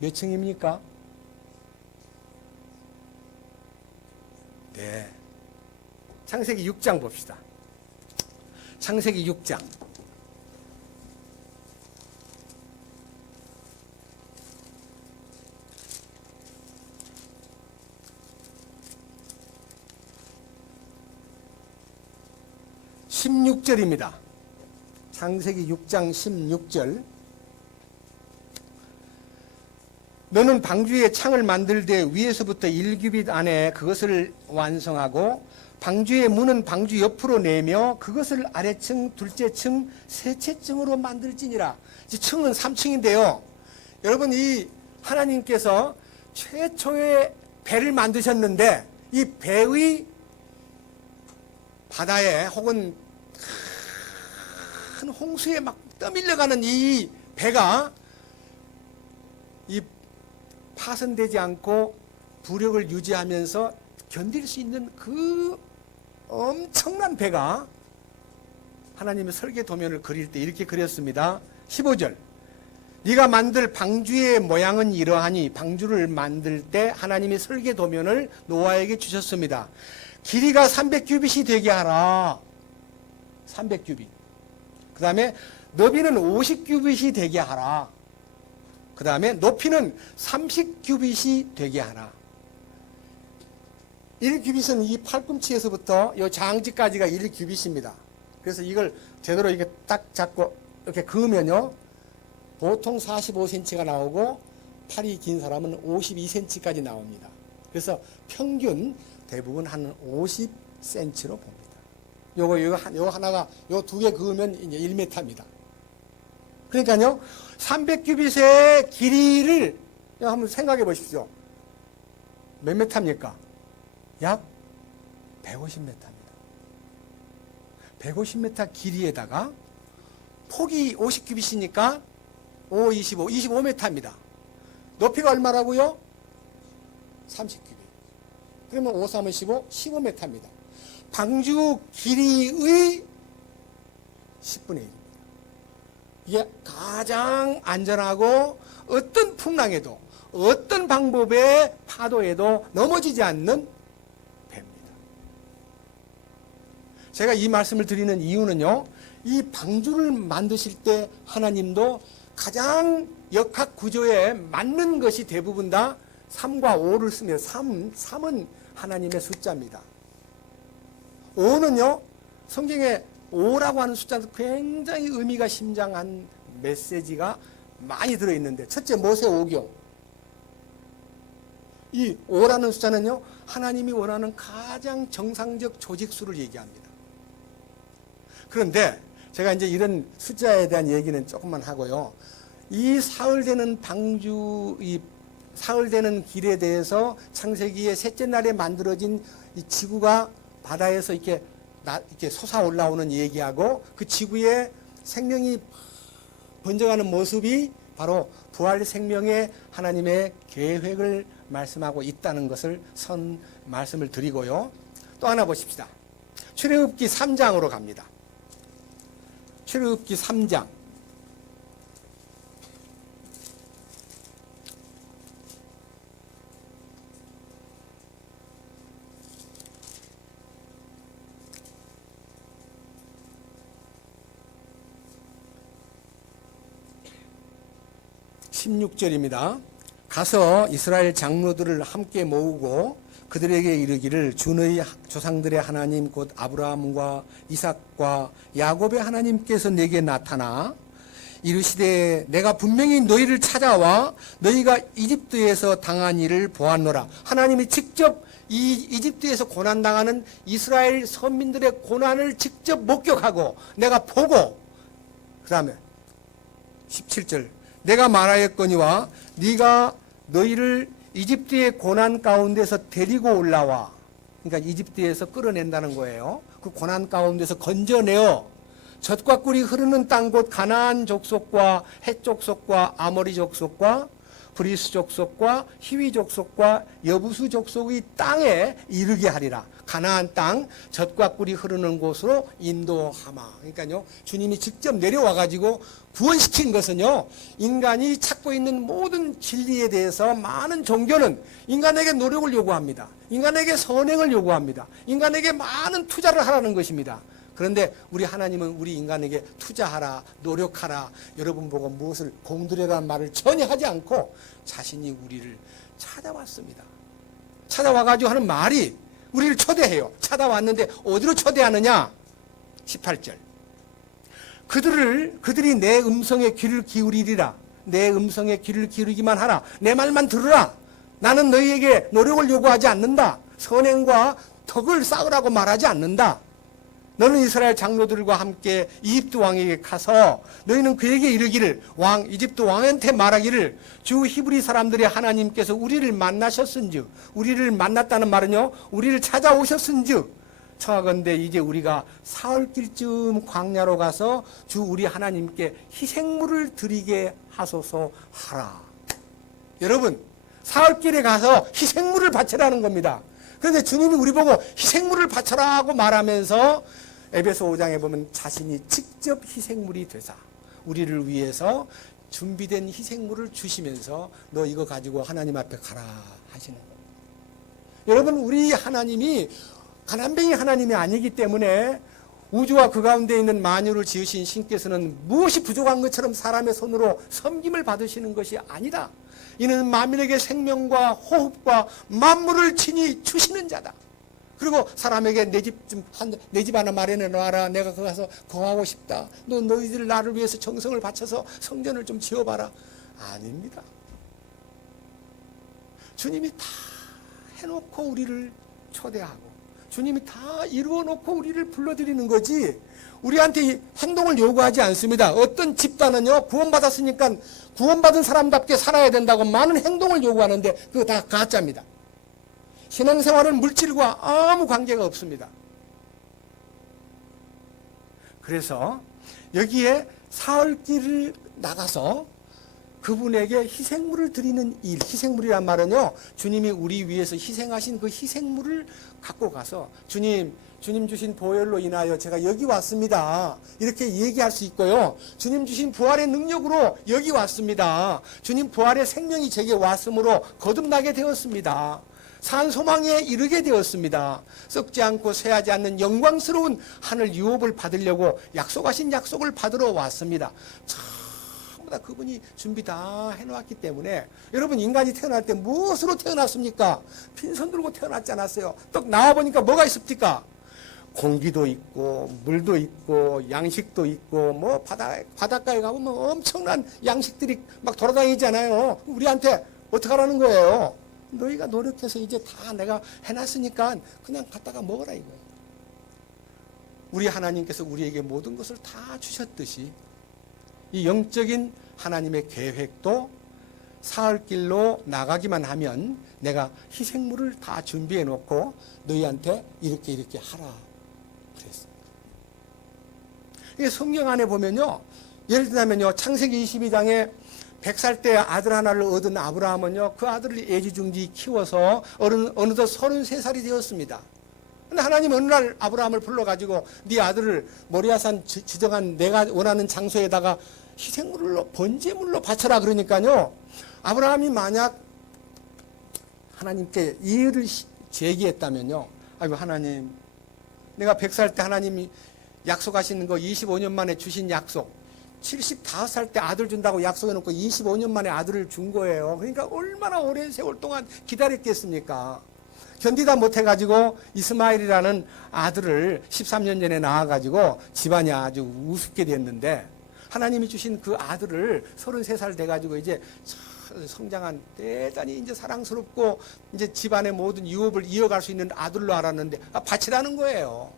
몇 층입니까? 네. 창세기 6장 봅시다. 창세기 6장. (16절입니다) 창세기 6장 16절. 너는 방주에 창을 만들되 위에서부터 1규빗 안에 그것을 완성하고 방주의 문은 방주 옆으로 내며 그것을 아래층, 둘째층, 셋째층으로 만들지니라. 층은 3층인데요. 여러분, 이 하나님께서 최초의 배를 만드셨는데 이 배의 바다에 혹은 큰 홍수에 막 떠밀려가는 이 배가 이 파손되지 않고 부력을 유지하면서 견딜 수 있는 그 엄청난 배가 하나님의 설계 도면을 그릴 때 이렇게 그렸습니다. 15절. 네가 만들 방주의 모양은 이러하니 방주를 만들 때 하나님이 설계 도면을 노아에게 주셨습니다. 길이가 300규빗이 되게 하라. 300규빗. 그 다음에 너비는 50규빗이 되게 하라. 그 다음에 높이는 30규빗이 되게 하라. 1규빗은 이 팔꿈치에서부터 이 장지까지가 1규빗입니다. 그래서 이걸 제대로 이렇게 딱 잡고 이렇게 그으면요, 보통 45cm가 나오고 팔이 긴 사람은 52cm까지 나옵니다. 그래서 평균 대부분 한 50cm로 봅니다. 요거 하나가 요 두 개 그으면 이제 1m입니다. 그러니까요, 300규빗의 길이를 한번 생각해 보십시오. 몇 m입니까? 약 150m입니다. 150m 길이에다가 폭이 50규빗이니까 5, 25, 25m입니다. 높이가 얼마라고요? 30규빗. 그러면 5, 3은 15, 15m입니다. 방주 길이의 10분의 1입니다. 이게 가장 안전하고 어떤 풍랑에도 어떤 방법의 파도에도 넘어지지 않는 배입니다. 제가 이 말씀을 드리는 이유는요, 이 방주를 만드실 때 하나님도 가장 역학 구조에 맞는 것이 대부분 다 3과 5를 쓰며 3은 하나님의 숫자입니다. 5는요, 성경에 5라고 하는 숫자도 굉장히 의미가 심장한 메시지가 많이 들어있는데, 첫째 모세오경. 이 5라는 숫자는요, 하나님이 원하는 가장 정상적 조직수를 얘기합니다. 그런데 제가 이제 이런 숫자에 대한 얘기는 조금만 하고요. 이 사흘되는 방주, 이 사흘되는 길에 대해서 창세기의 셋째 날에 만들어진 이 지구가 바다에서 이렇게 솟아 올라오는 얘기하고, 그 지구에 생명이 번져가는 모습이 바로 부활 생명의 하나님의 계획을 말씀하고 있다는 것을 말씀을 드리고요. 또 하나 보십시다. 출애굽기 3장으로 갑니다. 출애굽기 3장. 16절입니다. 가서 이스라엘 장로들을 함께 모으고 그들에게 이르기를 주의 조상들의 하나님 곧 아브라함과 이삭과 야곱의 하나님께서 내게 나타나 이르시되 내가 분명히 너희를 찾아와 너희가 이집트에서 당한 일을 보았노라. 하나님이 직접 이 이집트에서 고난당하는 이스라엘 선민들의 고난을 직접 목격하고 내가 보고, 그 다음에 17절 내가 말하였거니와 네가 너희를 이집트의 고난 가운데서 데리고 올라와. 그러니까 이집트에서 끌어낸다는 거예요. 그 고난 가운데서 건져내어 젖과 꿀이 흐르는 땅 곧 가나안 족속과 헷 족속과 아모리 족속과 브리스 족속과 히위 족속과 여부수 족속의 땅에 이르게 하리라. 가나안 땅 젖과 꿀이 흐르는 곳으로 인도하마. 그러니까요, 주님이 직접 내려와 가지고 구원시킨 것은요, 인간이 찾고 있는 모든 진리에 대해서 많은 종교는 인간에게 노력을 요구합니다. 인간에게 선행을 요구합니다. 인간에게 많은 투자를 하라는 것입니다. 그런데 우리 하나님은 우리 인간에게 투자하라, 노력하라, 여러분 보고 무엇을 공들여라는 말을 전혀 하지 않고 자신이 우리를 찾아왔습니다. 찾아와가지고 하는 말이 우리를 초대해요. 찾아왔는데 어디로 초대하느냐? 18절. 그들이 내 음성에 귀를 기울이리라. 내 음성에 귀를 기울이기만 하라. 내 말만 들으라. 나는 너희에게 노력을 요구하지 않는다. 선행과 덕을 쌓으라고 말하지 않는다. 너는 이스라엘 장로들과 함께 이집트 왕에게 가서 너희는 그에게 이르기를 이집트 왕한테 말하기를 주 히브리 사람들의 하나님께서 우리를 만나셨은즉, 우리를 만났다는 말은요, 우리를 찾아오셨은즉 청하건대 이제 우리가 사흘길쯤 광야로 가서 주 우리 하나님께 희생물을 드리게 하소서 하라. 여러분, 사흘길에 가서 희생물을 바치라는 겁니다. 그런데 주님이 우리 보고 희생물을 바쳐라고 말하면서 에베소 5장에 보면 자신이 직접 희생물이 되사 우리를 위해서 준비된 희생물을 주시면서 너 이거 가지고 하나님 앞에 가라 하시는 겁니다. 여러분, 우리 하나님이 가난뱅이 하나님이 아니기 때문에 우주와 그 가운데 있는 만유를 지으신 신께서는 무엇이 부족한 것처럼 사람의 손으로 섬김을 받으시는 것이 아니다. 이는 만민에게 생명과 호흡과 만물을 친히 주시는 자다. 그리고 사람에게 내 집 하나 마련해 놔라. 내가 거기 가서 거하고 싶다. 너희들 나를 위해서 정성을 바쳐서 성전을 좀 지어봐라. 아닙니다. 주님이 다 해놓고 우리를 초대하고 주님이 다 이루어놓고 우리를 불러들이는 거지, 우리한테 행동을 요구하지 않습니다. 어떤 집단은요, 구원받았으니까 구원받은 사람답게 살아야 된다고 많은 행동을 요구하는데 그거 다 가짜입니다. 신앙생활은 물질과 아무 관계가 없습니다. 그래서 여기에 사흘길을 나가서 그분에게 희생물을 드리는 일, 희생물이란 말은요, 주님이 우리 위해서 희생하신 그 희생물을 갖고 가서 주님 주신 보혈로 인하여 제가 여기 왔습니다. 이렇게 얘기할 수 있고요. 주님 주신 부활의 능력으로 여기 왔습니다. 주님 부활의 생명이 제게 왔으므로 거듭나게 되었습니다. 산 소망에 이르게 되었습니다. 썩지 않고 쇠하지 않는 영광스러운 하늘 유업을 받으려고 약속하신 약속을 받으러 왔습니다. 전부 다 그분이 준비 다 해놓았기 때문에, 여러분, 인간이 태어날 때 무엇으로 태어났습니까? 빈손 들고 태어났지 않았어요. 딱 나와보니까 뭐가 있습니까? 공기도 있고 물도 있고 양식도 있고 뭐 바닷가에 가면 뭐 엄청난 양식들이 막 돌아다니잖아요. 우리한테 어떻게 하라는 거예요? 너희가 노력해서 이제 다 내가 해놨으니까 그냥 갖다가 먹어라 이거예요. 우리 하나님께서 우리에게 모든 것을 다 주셨듯이 이 영적인 하나님의 계획도 사흘 길로 나가기만 하면 내가 희생물을 다 준비해 놓고 너희한테 이렇게 하라 그랬습니다. 이게 성경 안에 보면요, 예를 들면요, 창세기 22장에 100살 때 아들 하나를 얻은 아브라함은요, 그 아들을 애지중지 키워서 어느덧 33살이 되었습니다. 근데 하나님 어느 날 아브라함을 불러가지고 네 아들을 모리아산 지정한 내가 원하는 장소에다가 희생물로 번제물로 바쳐라 그러니까요, 아브라함이 만약 하나님께 이의를 제기했다면요, 아이고 하나님, 내가 100살 때 하나님이 약속하시는 거 25년 만에 주신 약속, 75살 때 아들 준다고 약속해놓고 25년 만에 아들을 준 거예요. 그러니까 얼마나 오랜 세월 동안 기다렸겠습니까? 견디다 못해가지고 이스마엘이라는 아들을 13년 전에 낳아가지고 집안이 아주 우습게 됐는데, 하나님이 주신 그 아들을 33살 돼가지고 이제 성장한 대단히 이제 사랑스럽고 이제 집안의 모든 유업을 이어갈 수 있는 아들로 알았는데 바치라는 거예요.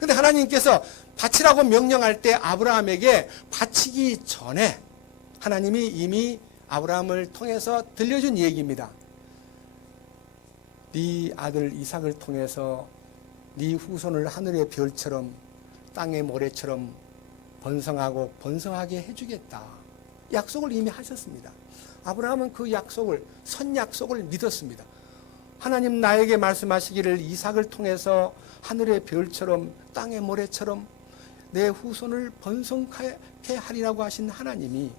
근데 하나님께서 바치라고 명령할 때 아브라함에게 바치기 전에 하나님이 이미 아브라함을 통해서 들려준 얘기입니다. 네 아들 이삭을 통해서 네 후손을 하늘의 별처럼 땅의 모래처럼 번성하고 번성하게 해주겠다. 약속을 이미 하셨습니다. 아브라함은 그 약속을, 선약속을 믿었습니다. 하나님 나에게 말씀하시기를 이삭을 통해서 하늘의 별처럼 땅의 모래처럼 내 후손을 번성케 하리라고 하신 하나님이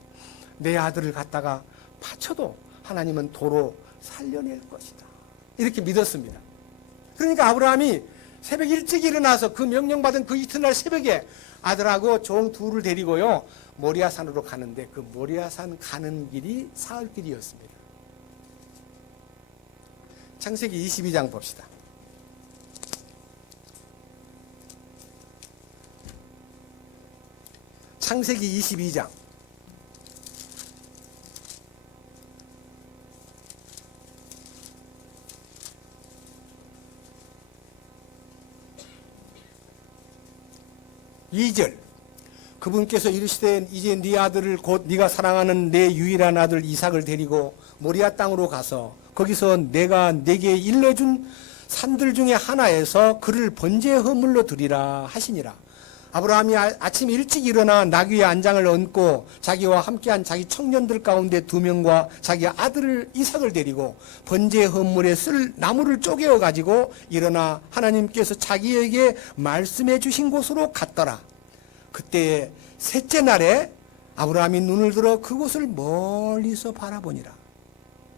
내 아들을 갖다가 바쳐도 하나님은 도로 살려낼 것이다. 이렇게 믿었습니다. 그러니까 아브라함이 새벽 일찍 일어나서 그 명령받은 그 이튿날 새벽에 아들하고 종 둘을 데리고요, 모리아산으로 가는데 그 모리아산 가는 길이 사흘길이었습니다. 창세기 22장 봅시다. 창세기 22장. (2절) 그분께서 이르시되 이제 네 아들을 곧 네가 사랑하는 내 유일한 아들 이삭을 데리고 모리아 땅으로 가서 거기서 내가 네게 일러준 산들 중에 하나에서 그를 번제 허물로 드리라 하시니라. 아브라함이 아침 일찍 일어나 나귀의 안장을 얹고 자기와 함께한 자기 청년들 가운데 2명과 자기 아들을 이삭을 데리고 번제 허물에 쓸 나무를 쪼개어 가지고 일어나 하나님께서 자기에게 말씀해 주신 곳으로 갔더라. 그때 셋째 날에 아브라함이 눈을 들어 그곳을 멀리서 바라보니라.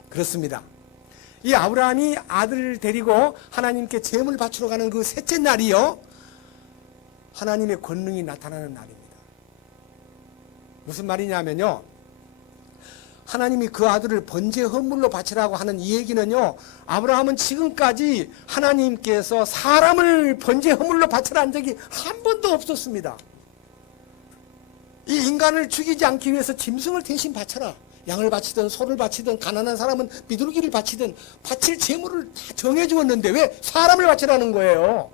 그렇습니다. 이 아브라함이 아들을 데리고 하나님께 제물 바치러 가는 그 셋째 날이요, 하나님의 권능이 나타나는 날입니다. 무슨 말이냐면요, 하나님이 그 아들을 번제 헌물로 바치라고 하는 이 얘기는요, 아브라함은 지금까지 하나님께서 사람을 번제 헌물로 바치라 한 적이 한 번도 없었습니다. 이 인간을 죽이지 않기 위해서 짐승을 대신 바쳐라. 양을 바치든 소를 바치든 가난한 사람은 비둘기를 바치든 바칠 제물을 다 정해주었는데 왜 사람을 바치라는 거예요?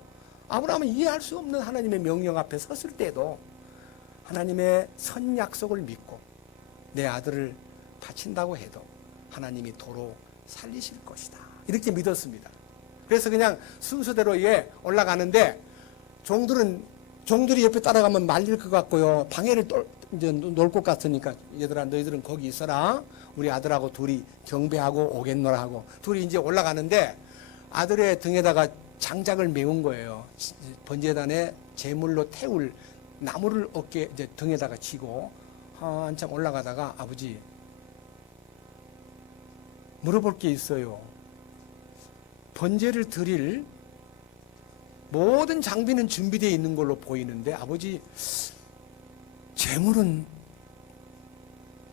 아브라함은 이해할 수 없는 하나님의 명령 앞에 섰을 때도 하나님의 선 약속을 믿고 내 아들을 바친다고 해도 하나님이 도로 살리실 것이다, 이렇게 믿었습니다. 그래서 그냥 순서대로 올라가는데 종들이 옆에 따라가면 말릴 것 같고요, 방해를 이제 놀 것 같으니까 얘들아 너희들은 거기 있어라, 우리 아들하고 둘이 경배하고 오겠노라 하고 둘이 이제 올라가는데 아들의 등에다가 장작을 메운 거예요. 번제단에 제물로 태울 나무를 어깨 이제 등에다가 치고 한참 올라가다가 아버지 물어볼 게 있어요. 번제를 드릴 모든 장비는 준비되어 있는 걸로 보이는데 아버지 제물은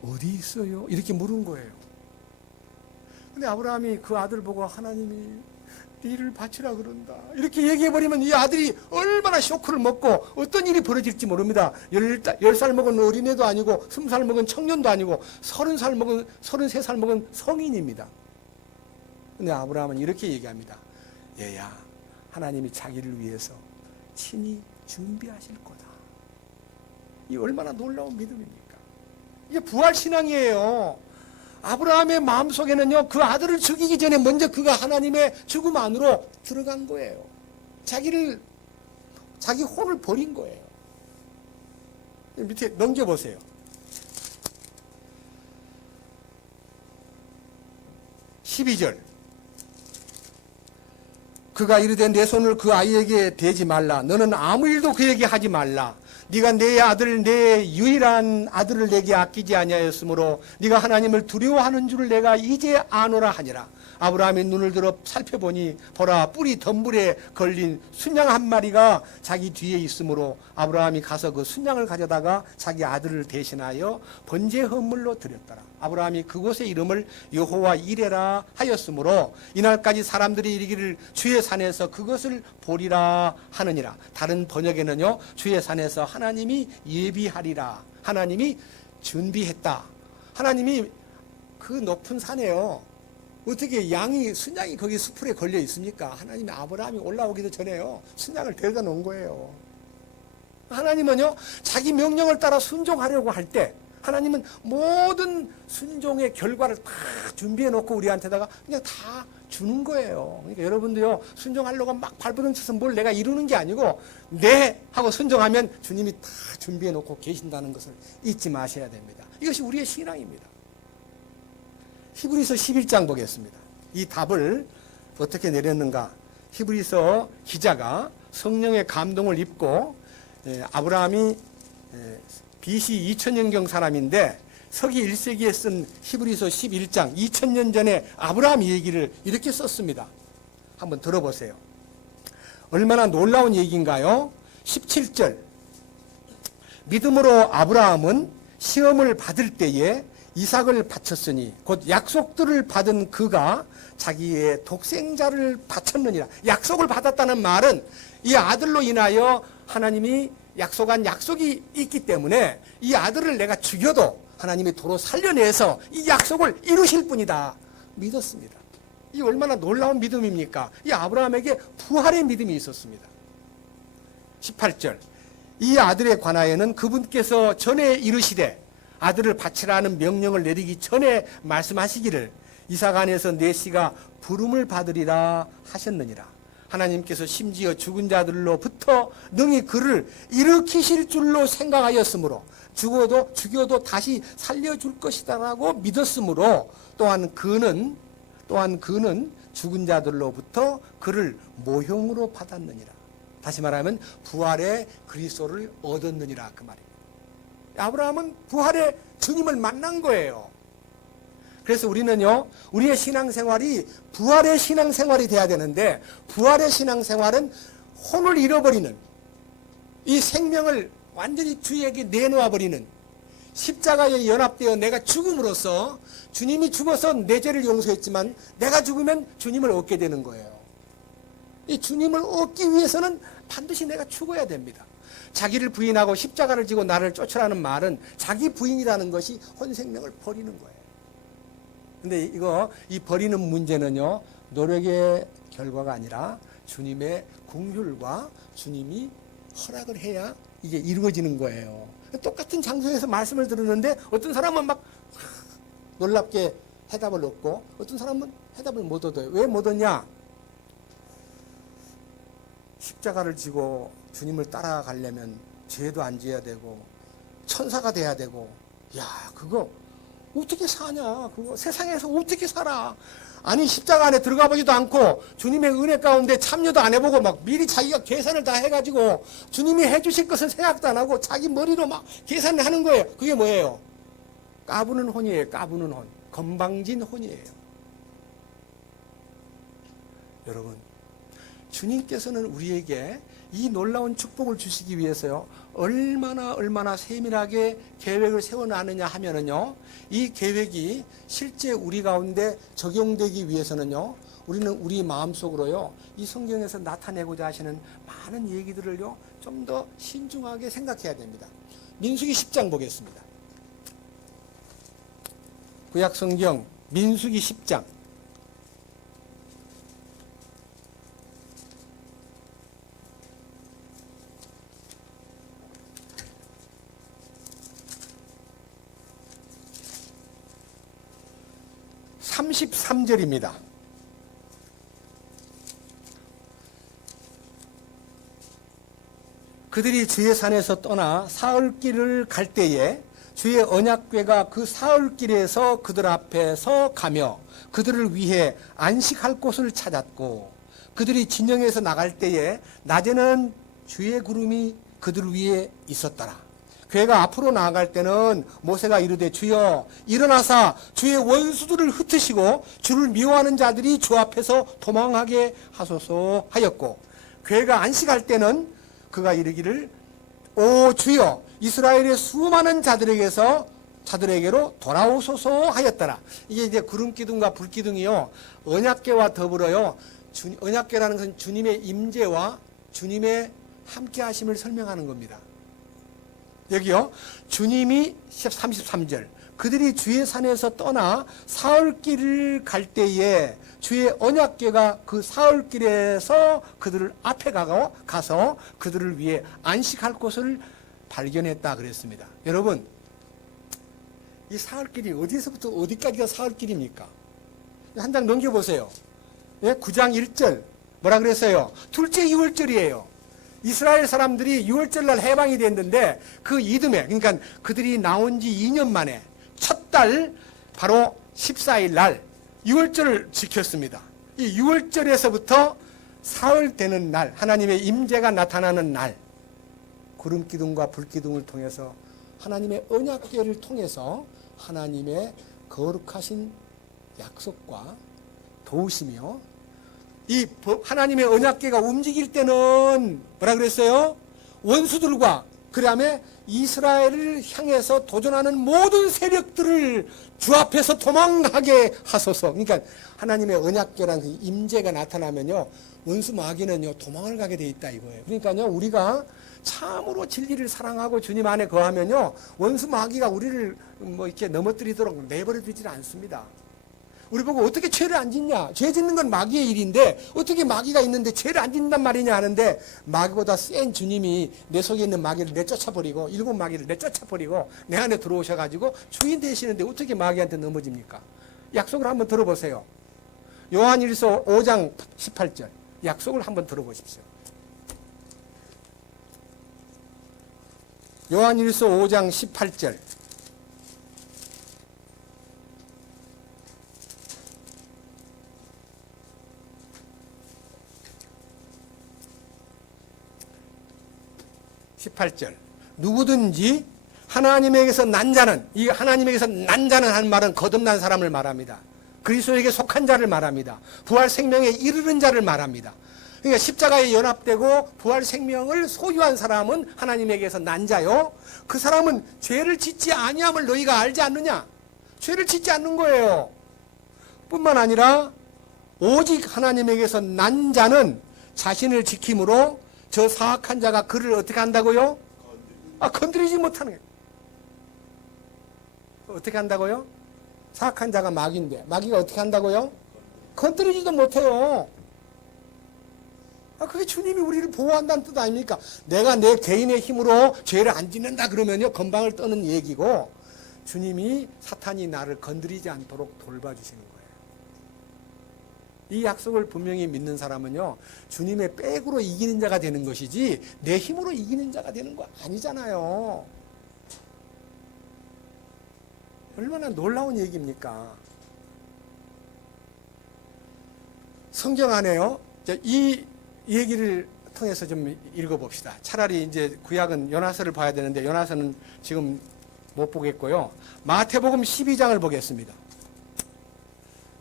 어디 있어요? 이렇게 물은 거예요. 근데 아브라함이 그 아들 보고 하나님이 네를 바치라 그런다 이렇게 얘기해버리면 이 아들이 얼마나 쇼크를 먹고 어떤 일이 벌어질지 모릅니다. 10살 먹은 어린애도 아니고 20살 먹은 청년도 아니고 30살 먹은 33살 먹은 성인입니다. 근데 아브라함은 이렇게 얘기합니다. 얘야, 하나님이 자기를 위해서 친히 준비하실 거다. 이 얼마나 놀라운 믿음입니까? 이게 부활신앙이에요. 아브라함의 마음속에는요, 그 아들을 죽이기 전에 먼저 그가 하나님의 죽음 안으로 들어간 거예요. 자기 혼을 버린 거예요. 밑에 넘겨보세요. 12절. 그가 이르되 내 손을 그 아이에게 대지 말라. 너는 아무 일도 그에게 하지 말라. 네가 내 아들, 내 유일한 아들을 내게 아끼지 아니하였으므로 네가 하나님을 두려워하는 줄을 내가 이제 아노라 하니라. 아브라함이 눈을 들어 살펴보니 보라, 뿔이 덤불에 걸린 순양 한 마리가 자기 뒤에 있으므로 아브라함이 가서 그 순양을 가져다가 자기 아들을 대신하여 번제 헌물로 드렸더라. 아브라함이 그곳의 이름을 여호와 이레라 하였으므로 이날까지 사람들이 이르기를 주의 산에서 그것을 보리라 하느니라. 다른 번역에는요, 주의 산에서 하나님이 예비하리라. 하나님이 준비했다. 하나님이 그 높은 산에요, 어떻게 순양이 거기 수풀에 걸려 있습니까? 하나님이 아브라함이 올라오기도 전에요, 순양을 데려다 놓은 거예요. 하나님은요, 자기 명령을 따라 순종하려고 할 때 하나님은 모든 순종의 결과를 다 준비해 놓고 우리한테다가 그냥 다 주는 거예요. 그러니까 여러분도요, 순종하려고 막 발버둥 쳐서 뭘 내가 이루는 게 아니고 네 하고 순종하면 주님이 다 준비해 놓고 계신다는 것을 잊지 마셔야 됩니다. 이것이 우리의 신앙입니다. 히브리서 11장 보겠습니다. 이 답을 어떻게 내렸는가? 히브리서 기자가 성령의 감동을 입고, 아브라함이 BC 2000년경 사람인데 서기 1세기에 쓴 히브리서 11장 2000년 전에 아브라함 얘기를 이렇게 썼습니다. 한번 들어보세요. 얼마나 놀라운 얘기인가요? 17절. 믿음으로 아브라함은 시험을 받을 때에 이삭을 바쳤으니 곧 약속들을 받은 그가 자기의 독생자를 바쳤느니라. 약속을 받았다는 말은 이 아들로 인하여 하나님이 약속한 약속이 있기 때문에 이 아들을 내가 죽여도 하나님이 도로 살려내서 이 약속을 이루실 분이다 믿었습니다. 이 얼마나 놀라운 믿음입니까? 이 아브라함에게 부활의 믿음이 있었습니다. 18절. 이 아들에 관하여는 그분께서 전에 이르시되 아들을 바치라는 명령을 내리기 전에 말씀하시기를 이삭 안에서 내 씨가 부름을 받으리라 하셨느니라. 하나님께서 심지어 죽은 자들로부터 능히 그를 일으키실 줄로 생각하였으므로 죽여도 다시 살려줄 것이다라고 믿었으므로 또한 그는 죽은 자들로부터 그를 모형으로 받았느니라. 다시 말하면 부활의 그리스도를 얻었느니라 그 말입니다. 아브라함은 부활의 주님을 만난 거예요. 그래서 우리는요, 우리의 신앙생활이 부활의 신앙생활이 돼야 되는데, 부활의 신앙생활은 혼을 잃어버리는, 이 생명을 완전히 주에게 내놓아버리는, 십자가에 연합되어 내가 죽음으로써 주님이 죽어서 내 죄를 용서했지만 내가 죽으면 주님을 얻게 되는 거예요. 이 주님을 얻기 위해서는 반드시 내가 죽어야 됩니다. 자기를 부인하고 십자가를 지고 나를 쫓으라는 말은 자기 부인이라는 것이 혼 생명을 버리는 거예요. 근데 이 버리는 문제는요, 노력의 결과가 아니라 주님의 긍휼과 주님이 허락을 해야 이게 이루어지는 거예요. 똑같은 장소에서 말씀을 들었는데 어떤 사람은 막 놀랍게 해답을 얻고 어떤 사람은 해답을 못 얻어요. 왜 못 얻냐? 십자가를 지고 주님을 따라가려면 죄도 안 지어야 되고 천사가 돼야 되고, 야, 그거 어떻게 사냐? 그거 세상에서 어떻게 살아? 아니, 십자가 안에 들어가 보지도 않고 주님의 은혜 가운데 참여도 안 해보고 막 미리 자기가 계산을 다 해가지고 주님이 해주실 것을 생각도 안 하고 자기 머리로 막 계산을 하는 거예요. 그게 뭐예요? 까부는 혼이에요. 까부는 혼. 건방진 혼이에요. 여러분, 주님께서는 우리에게 이 놀라운 축복을 주시기 위해서요, 얼마나 세밀하게 계획을 세워나느냐 하면은요, 이 계획이 실제 우리 가운데 적용되기 위해서는요, 우리는 우리 마음속으로요, 이 성경에서 나타내고자 하시는 많은 얘기들을요, 좀 더 신중하게 생각해야 됩니다. 민수기 10장 보겠습니다. 구약 성경 민수기 10장. (33절입니다) 그들이 주의 산에서 떠나 사흘길을 갈 때에 주의 언약궤가 그 사흘길에서 그들 앞에서 가며 그들을 위해 안식할 곳을 찾았고, 그들이 진영에서 나갈 때에 낮에는 주의 구름이 그들 위에 있었더라. 궤가 앞으로 나아갈 때는 모세가 이르되 주여 일어나사 주의 원수들을 흩으시고 주를 미워하는 자들이 주 앞에서 도망하게 하소서 하였고, 궤가 안식할 때는 그가 이르기를 오 주여 이스라엘의 수많은 자들에게로 돌아오소서 하였더라. 이게 이제 구름기둥과 불기둥이요, 언약궤와 더불어요, 언약궤라는 것은 주님의 임재와 주님의 함께 하심을 설명하는 겁니다. 여기요, 주님이 33절 그들이 주의 산에서 떠나 사흘길을 갈 때에 주의 언약궤가 그 사흘길에서 그들을 앞에 가서 그들을 위해 안식할 곳을 발견했다 그랬습니다. 여러분, 이 사흘길이 어디서부터 어디까지가 사흘길입니까? 한 장 넘겨보세요. 9장 1절 뭐라 그랬어요? 둘째 6월절이에요. 이스라엘 사람들이 6월절 날 해방이 됐는데 그 이듬해, 그러니까 그들이 나온 지 2년 만에 첫 달 바로 14일 날 6월절을 지켰습니다. 이 6월절에서부터 사흘 되는 날, 하나님의 임재가 나타나는 날, 구름기둥과 불기둥을 통해서 하나님의 언약궤를 통해서 하나님의 거룩하신 약속과 도우시며, 이 하나님의 언약궤가 움직일 때는 뭐라 그랬어요? 원수들과 그 다음에 이스라엘을 향해서 도전하는 모든 세력들을 주 앞에서 도망하게 하소서. 그러니까 하나님의 언약궤라는 그 임재가 나타나면요, 원수 마귀는요 도망을 가게 돼 있다 이거예요. 그러니까요, 우리가 참으로 진리를 사랑하고 주님 안에 거하면요, 원수 마귀가 우리를 뭐 이렇게 넘어뜨리도록 내버려 두질 않습니다. 우리 보고 어떻게 죄를 안 짓냐? 죄 짓는 건 마귀의 일인데 어떻게 마귀가 있는데 죄를 안 짓는단 말이냐 하는데, 마귀보다 센 주님이 내 속에 있는 마귀를 내쫓아버리고, 일곱 마귀를 내쫓아버리고 내 안에 들어오셔가지고 주인 되시는데 어떻게 마귀한테 넘어집니까? 약속을 한번 들어보세요. 요한일서 5장 18절 약속을 한번 들어보십시오. 요한일서 5장 18절 누구든지 하나님에게서 난 자는, 이 하나님에게서 난 자는 한 말은 거듭난 사람을 말합니다. 그리스도에게 속한 자를 말합니다. 부활 생명에 이르는 자를 말합니다. 그러니까 십자가에 연합되고 부활 생명을 소유한 사람은 하나님에게서 난 자요. 그 사람은 죄를 짓지 아니함을 너희가 알지 않느냐? 죄를 짓지 않는 거예요. 뿐만 아니라 오직 하나님에게서 난 자는 자신을 지킴으로 저 사악한 자가 그를 어떻게 한다고요? 건드리지 못하는 거예요. 어떻게 한다고요? 사악한 자가 마귀인데 마귀가 어떻게 한다고요? 건드리지도 못해요. 그게 주님이 우리를 보호한다는 뜻 아닙니까? 내가 내 개인의 힘으로 죄를 안 짓는다 그러면요, 건방을 떠는 얘기고, 주님이 사탄이 나를 건드리지 않도록 돌봐주시는 거예요. 이 약속을 분명히 믿는 사람은요, 주님의 백으로 이기는 자가 되는 것이지 내 힘으로 이기는 자가 되는 거 아니잖아요. 얼마나 놀라운 얘기입니까? 성경 안에요, 이 얘기를 통해서 좀 읽어봅시다. 차라리 이제 구약은 요나서를 봐야 되는데 요나서는 지금 못 보겠고요. 마태복음 12장을 보겠습니다.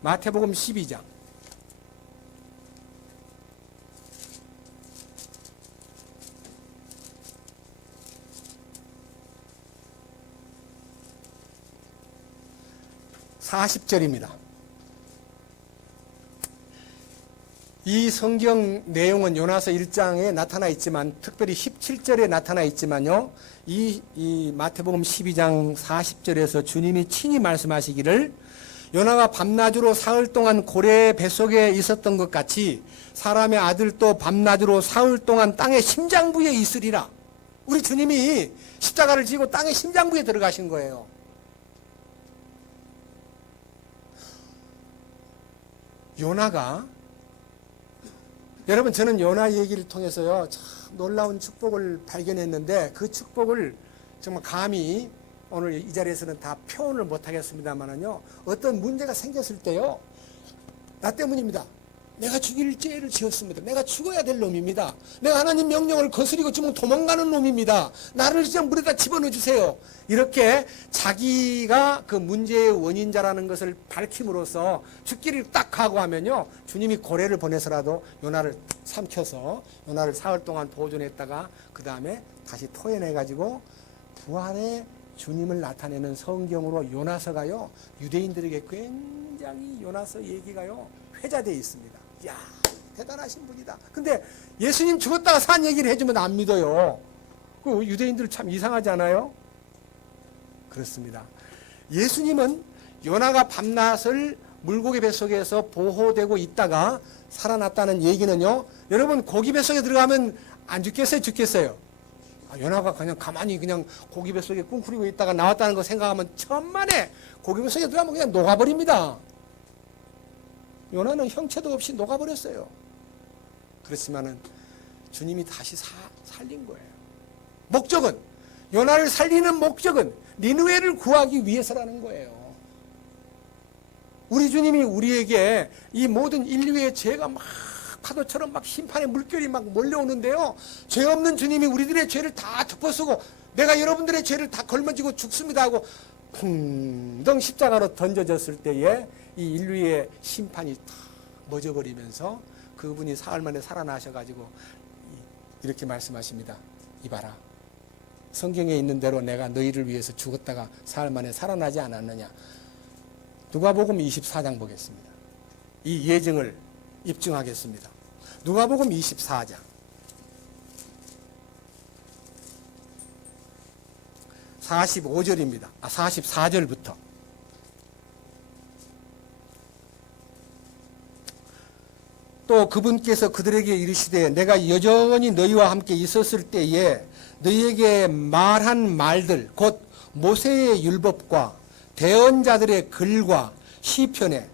마태복음 12장. 40절입니다. 이 성경 내용은 요나서 1장에 나타나 있지만 특별히 17절에 나타나 있지만요. 이 마태복음 12장 40절에서 주님이 친히 말씀하시기를 요나가 밤낮으로 사흘 동안 고래 뱃속에 있었던 것 같이 사람의 아들도 밤낮으로 사흘 동안 땅의 심장부에 있으리라. 우리 주님이 십자가를 지고 땅의 심장부에 들어가신 거예요. 요나가 여러분 저는 요나 얘기를 통해서요 참 놀라운 축복을 발견했는데 그 축복을 정말 감히 오늘 이 자리에서는 다 표현을 못하겠습니다만은요 어떤 문제가 생겼을 때요 나 때문입니다. 내가 죽일 죄를 지었습니다. 내가 죽어야 될 놈입니다. 내가 하나님 명령을 거스리고 지금 도망가는 놈입니다. 나를 그냥 물에다 집어넣어 주세요. 이렇게 자기가 그 문제의 원인자라는 것을 밝힘으로써 죽기를 딱 각오하면요 주님이 고래를 보내서라도 요나를 삼켜서 요나를 사흘 동안 보존했다가 그 다음에 다시 토해내가지고 부활의 주님을 나타내는 성경으로 요나서가요 유대인들에게 굉장히 요나서 얘기가요 회자되어 있습니다. 이야 대단하신 분이다. 근데 예수님 죽었다가 산 얘기를 해주면 안 믿어요. 그 유대인들 참 이상하지 않아요? 그렇습니다. 예수님은 요나가 밤낮을 물고기 뱃속에서 보호되고 있다가 살아났다는 얘기는요 여러분 고기 뱃속에 들어가면 안 죽겠어요? 죽겠어요? 요나가 그냥 가만히 그냥 고기 뱃속에 꿍꾸리고 있다가 나왔다는 거 생각하면 천만에 고기 뱃속에 들어가면 그냥 녹아버립니다. 요나는 형체도 없이 녹아버렸어요. 그렇지만은 주님이 다시 살린 거예요. 목적은 요나를 살리는 목적은 니느웨를 구하기 위해서라는 거예요. 우리 주님이 우리에게 이 모든 인류의 죄가 막 파도처럼 막 심판의 물결이 막 몰려오는데요. 죄 없는 주님이 우리들의 죄를 다 덮어쓰고 내가 여러분들의 죄를 다 걸머지고 죽습니다 하고 풍덩 십자가로 던져졌을 때에 이 인류의 심판이 다 멎어버리면서 그분이 사흘 만에 살아나셔가지고 이렇게 말씀하십니다. 이봐라. 성경에 있는 대로 내가 너희를 위해서 죽었다가 사흘 만에 살아나지 않았느냐. 누가복음 24장 보겠습니다. 이 예증을 입증하겠습니다. 누가복음 24장 45절입니다. 44절부터 또 그분께서 그들에게 이르시되 내가 여전히 너희와 함께 있었을 때에 너희에게 말한 말들 곧 모세의 율법과 대언자들의 글과 시편에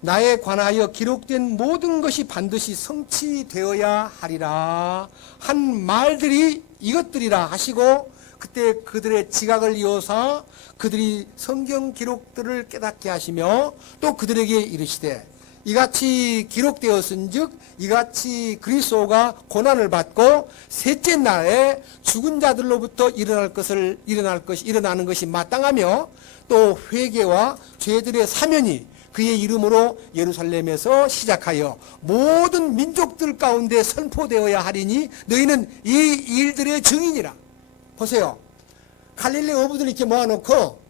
나에 관하여 기록된 모든 것이 반드시 성취되어야 하리라 한 말들이 이것들이라 하시고 그때 그들의 지각을 이어서 그들이 성경 기록들을 깨닫게 하시며 또 그들에게 이르시되 이같이 기록되었은즉 이같이 그리스도가 고난을 받고 셋째 날에 죽은 자들로부터 일어나는 것이 마땅하며 또 회개와 죄들의 사면이 그의 이름으로 예루살렘에서 시작하여 모든 민족들 가운데 선포되어야 하리니 너희는 이 일들의 증인이라. 보세요. 갈릴리 어부들 이렇게 모아놓고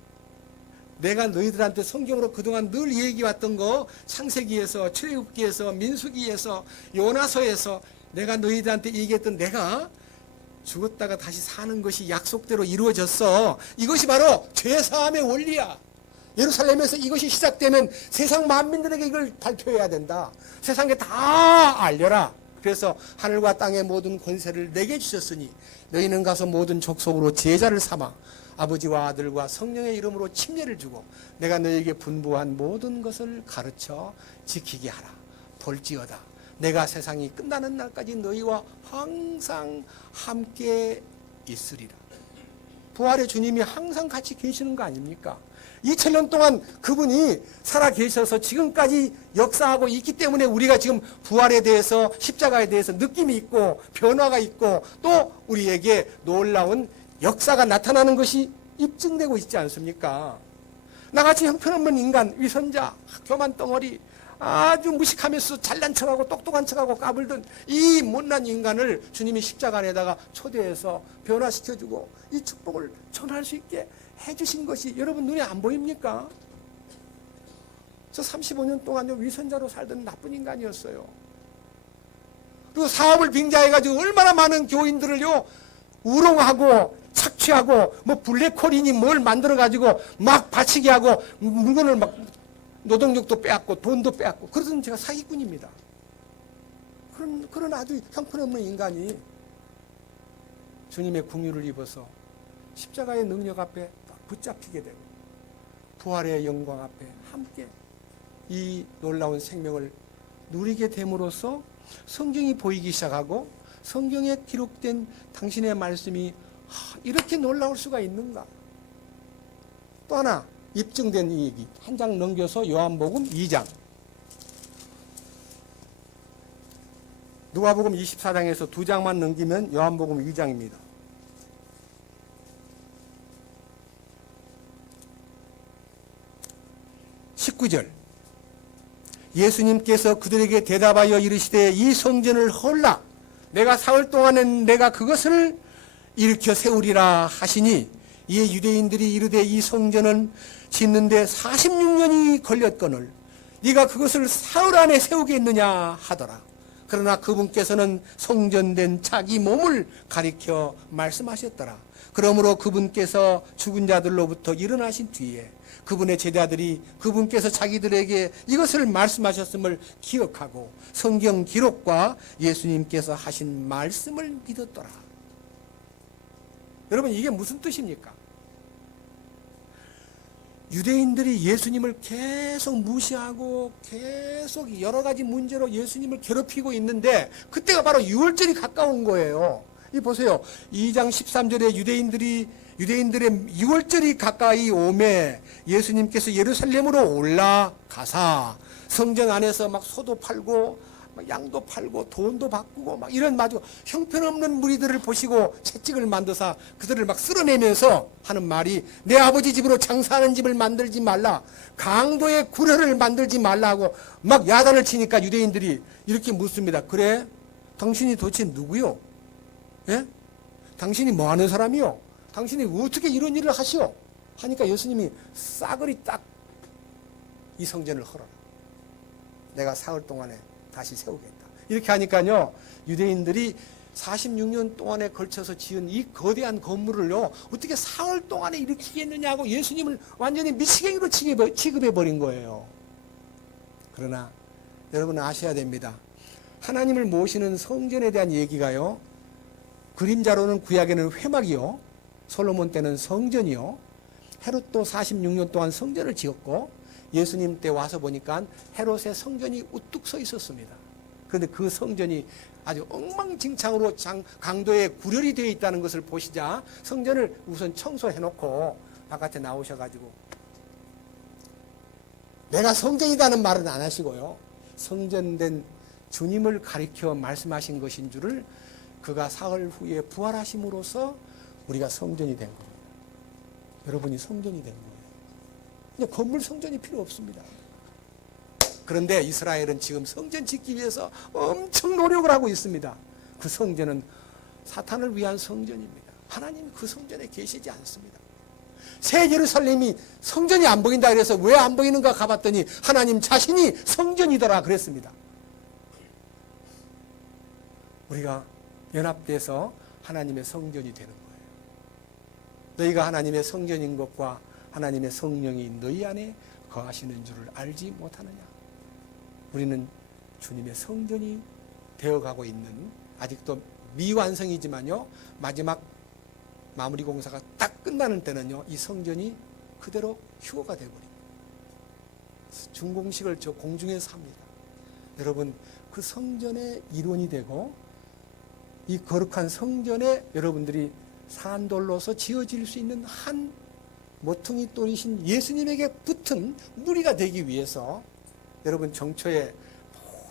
내가 너희들한테 성경으로 그동안 늘 얘기해왔던 거 창세기에서 출애굽기에서 민수기에서 요나서에서 내가 너희들한테 얘기했던 내가 죽었다가 다시 사는 것이 약속대로 이루어졌어. 이것이 바로 죄사함의 원리야. 예루살렘에서 이것이 시작되면 세상 만민들에게 이걸 발표해야 된다. 세상에 다 알려라. 그래서 하늘과 땅의 모든 권세를 내게 주셨으니 너희는 가서 모든 족속으로 제자를 삼아 아버지와 아들과 성령의 이름으로 침례를 주고 내가 너희에게 분부한 모든 것을 가르쳐 지키게 하라. 볼지어다 내가 세상이 끝나는 날까지 너희와 항상 함께 있으리라. 부활의 주님이 항상 같이 계시는 거 아닙니까? 2000년 동안 그분이 살아 계셔서 지금까지 역사하고 있기 때문에 우리가 지금 부활에 대해서 십자가에 대해서 느낌이 있고 변화가 있고 또 우리에게 놀라운 역사가 나타나는 것이 입증되고 있지 않습니까? 나같이 형편없는 인간, 위선자, 교만 덩어리, 아주 무식하면서 잘난 척하고 똑똑한 척하고 까불던 이 못난 인간을 주님이 십자가 안에다가 초대해서 변화시켜주고 이 축복을 전할 수 있게 해주신 것이 여러분 눈에 안 보입니까? 저 35년 동안요 위선자로 살던 나쁜 인간이었어요. 그리고 사업을 빙자해가지고 얼마나 많은 교인들을요 우롱하고 착취하고 뭐 블랙홀이니 뭘 만들어가지고 막 바치게 하고 물건을 막 노동력도 빼앗고 돈도 빼앗고 그러던 제가 사기꾼입니다. 그런 아주 형편없는 인간이 주님의 긍휼을 입어서 십자가의 능력 앞에 붙잡히게 되고 부활의 영광 앞에 함께 이 놀라운 생명을 누리게 됨으로써 성경이 보이기 시작하고 성경에 기록된 당신의 말씀이 이렇게 놀라울 수가 있는가. 또 하나 입증된 이 얘기 한 장 넘겨서 요한복음 2장 누가복음 24장에서 두 장만 넘기면 요한복음 2장입니다. 19절 예수님께서 그들에게 대답하여 이르시되 이 성전을 헐라 내가 사흘 동안은 내가 그것을 일으켜 세우리라 하시니 이에 유대인들이 이르되 이 성전은 짓는데 46년이 걸렸거늘 네가 그것을 사흘 안에 세우겠느냐 하더라. 그러나 그분께서는 성전된 자기 몸을 가리켜 말씀하셨더라. 그러므로 그분께서 죽은 자들로부터 일어나신 뒤에 그분의 제자들이 그분께서 자기들에게 이것을 말씀하셨음을 기억하고 성경 기록과 예수님께서 하신 말씀을 믿었더라. 여러분 이게 무슨 뜻입니까? 유대인들이 예수님을 계속 무시하고 계속 여러 가지 문제로 예수님을 괴롭히고 있는데 그때가 바로 유월절이 가까운 거예요. 이 보세요. 2장 13절에 유대인들의 유월절이 가까이 오매 예수님께서 예루살렘으로 올라가사 성전 안에서 막 소도 팔고 막 양도 팔고 돈도 바꾸고 막 이런 아주 형편없는 무리들을 보시고 채찍을 만드사 그들을 막 쓸어내면서 하는 말이 내 아버지 집으로 장사하는 집을 만들지 말라 강도의 구려를 만들지 말라 하고 막 야단을 치니까 유대인들이 이렇게 묻습니다. 그래? 당신이 도대체 누구요? 예? 당신이 뭐 하는 사람이요? 당신이 어떻게 이런 일을 하시오? 하니까 예수님이 싸그리 딱 이 성전을 헐어라. 내가 사흘 동안에 다시 세우겠다. 이렇게 하니까요, 유대인들이 46년 동안에 걸쳐서 지은 이 거대한 건물을요, 어떻게 사흘 동안에 일으키겠느냐고 예수님을 완전히 미치갱이로 취급해버린 거예요. 그러나 여러분 아셔야 됩니다. 하나님을 모시는 성전에 대한 얘기가요, 그림자로는 구약에는 회막이요, 솔로몬 때는 성전이요, 헤롯도 46년 동안 성전을 지었고 예수님 때 와서 보니까 헤롯의 성전이 우뚝 서 있었습니다. 그런데 그 성전이 아주 엉망진창으로 강도에 구렬이 되어 있다는 것을 보시자 성전을 우선 청소해놓고 바깥에 나오셔가지고 내가 성전이라는 말은 안 하시고요, 성전된 주님을 가리켜 말씀하신 것인 줄을 그가 사흘 후에 부활하심으로써 우리가 성전이 된 겁니다. 여러분이 성전이 된 거예요. 그냥 건물 성전이 필요 없습니다. 그런데 이스라엘은 지금 성전 짓기 위해서 엄청 노력을 하고 있습니다. 그 성전은 사탄을 위한 성전입니다. 하나님 그 성전에 계시지 않습니다. 새 예루살렘이 성전이 안 보인다 그래서 왜 안 보이는가 가봤더니 하나님 자신이 성전이더라 그랬습니다. 우리가 연합돼서 하나님의 성전이 되는 거예요. 너희가 하나님의 성전인 것과 하나님의 성령이 너희 안에 거하시는 줄을 알지 못하느냐. 우리는 주님의 성전이 되어가고 있는, 아직도 미완성이지만요, 마지막 마무리 공사가 딱 끝나는 때는요, 이 성전이 그대로 휴거가 되어버립니다. 준공식을 저 공중에서 합니다. 여러분, 그 성전의 일원이 되고 이 거룩한 성전에 여러분들이 산돌로서 지어질 수 있는 한 모퉁이 돌이신 예수님에게 붙은 무리가 되기 위해서 여러분 정초에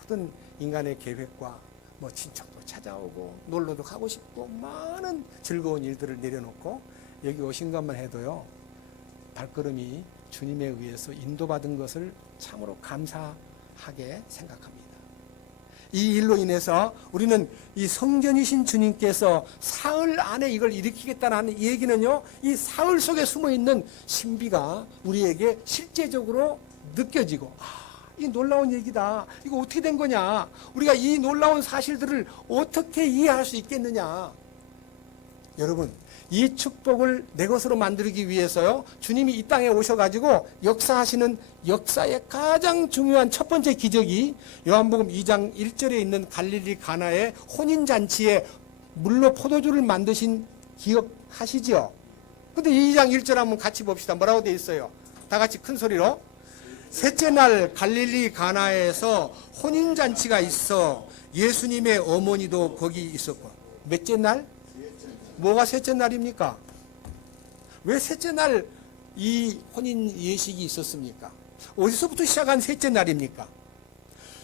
모든 인간의 계획과 뭐 친척도 찾아오고 놀러도 가고 싶고 많은 즐거운 일들을 내려놓고 여기 오신 것만 해도요, 발걸음이 주님에 의해서 인도받은 것을 참으로 감사하게 생각합니다. 이 일로 인해서 우리는 이 성전이신 주님께서 사흘 안에 이걸 일으키겠다는 얘기는요, 이 사흘 속에 숨어있는 신비가 우리에게 실제적으로 느껴지고 이 놀라운 얘기다. 이거 어떻게 된 거냐? 우리가 이 놀라운 사실들을 어떻게 이해할 수 있겠느냐? 여러분, 이 축복을 내 것으로 만들기 위해서요, 주님이 이 땅에 오셔가지고 역사하시는 역사의 가장 중요한 첫 번째 기적이 요한복음 2장 1절에 있는 갈릴리 가나의 혼인잔치에 물로 포도주를 만드신 기억하시죠? 근데 2장 1절 한번 같이 봅시다. 뭐라고 되어 있어요? 다 같이 큰 소리로. 셋째 날 갈릴리 가나에서 혼인잔치가 있어 예수님의 어머니도 거기 있었고. 몇째 날? 뭐가 셋째 날입니까? 왜 셋째 날 이 혼인 예식이 있었습니까? 어디서부터 시작한 셋째 날입니까?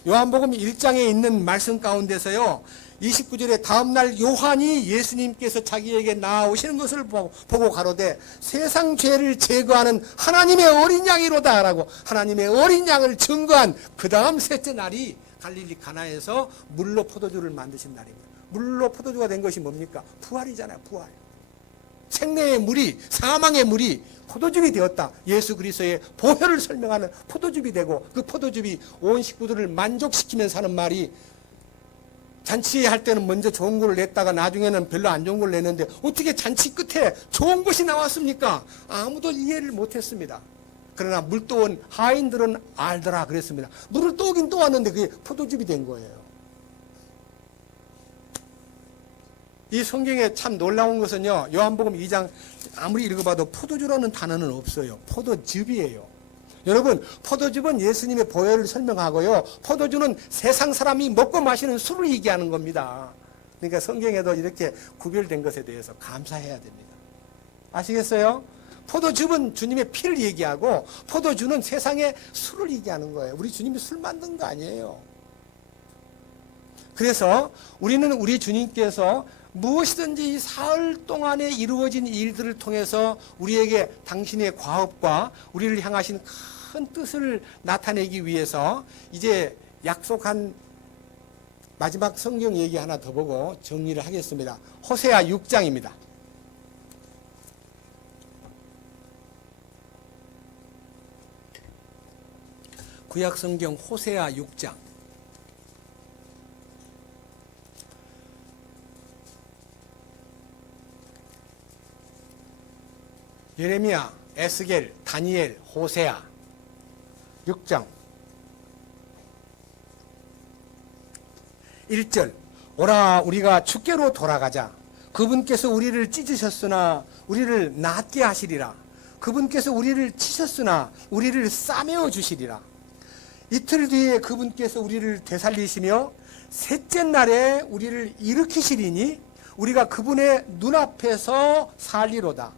요한복음 1장에 있는 말씀 가운데서요, 29절에 다음날 요한이 예수님께서 자기에게 나아오시는 것을 보고 가로되 세상 죄를 제거하는 하나님의 어린 양이로다 라고 하나님의 어린 양을 증거한 그 다음 셋째 날이 갈릴리 가나에서 물로 포도주를 만드신 날입니다. 물로 포도주가 된 것이 뭡니까? 부활이잖아요. 부활. 생명의 물이, 사망의 물이 포도즙이 되었다. 예수 그리스도의 보혈을 설명하는 포도즙이 되고, 그 포도즙이 온 식구들을 만족시키면서 하는 말이, 잔치할 때는 먼저 좋은 걸 냈다가 나중에는 별로 안 좋은 걸 냈는데 어떻게 잔치 끝에 좋은 것이 나왔습니까? 아무도 이해를 못했습니다. 그러나 물 떠온 하인들은 알더라 그랬습니다. 물을 떠오긴 떠왔는데 그게 포도즙이 된 거예요. 이 성경에 참 놀라운 것은요, 요한복음 2장 아무리 읽어봐도 포도주라는 단어는 없어요. 포도즙이에요. 여러분, 포도즙은 예수님의 보혈을 설명하고요, 포도주는 세상 사람이 먹고 마시는 술을 얘기하는 겁니다. 그러니까 성경에도 이렇게 구별된 것에 대해서 감사해야 됩니다. 아시겠어요? 포도즙은 주님의 피를 얘기하고 포도주는 세상의 술을 얘기하는 거예요. 우리 주님이 술 만든 거 아니에요. 그래서 우리는 우리 주님께서 무엇이든지 사흘 동안에 이루어진 일들을 통해서 우리에게 당신의 과업과 우리를 향하신 큰 뜻을 나타내기 위해서 이제 약속한 마지막 성경 얘기 하나 더 보고 정리를 하겠습니다. 호세아 6장입니다. 구약 성경 호세아 6장. 예레미야, 에스겔, 다니엘, 호세아 6장 1절. 오라 우리가 주께로 돌아가자. 그분께서 우리를 찢으셨으나 우리를 낫게 하시리라. 그분께서 우리를 치셨으나 우리를 싸매어 주시리라. 이틀 뒤에 그분께서 우리를 되살리시며 셋째 날에 우리를 일으키시리니 우리가 그분의 눈앞에서 살리로다.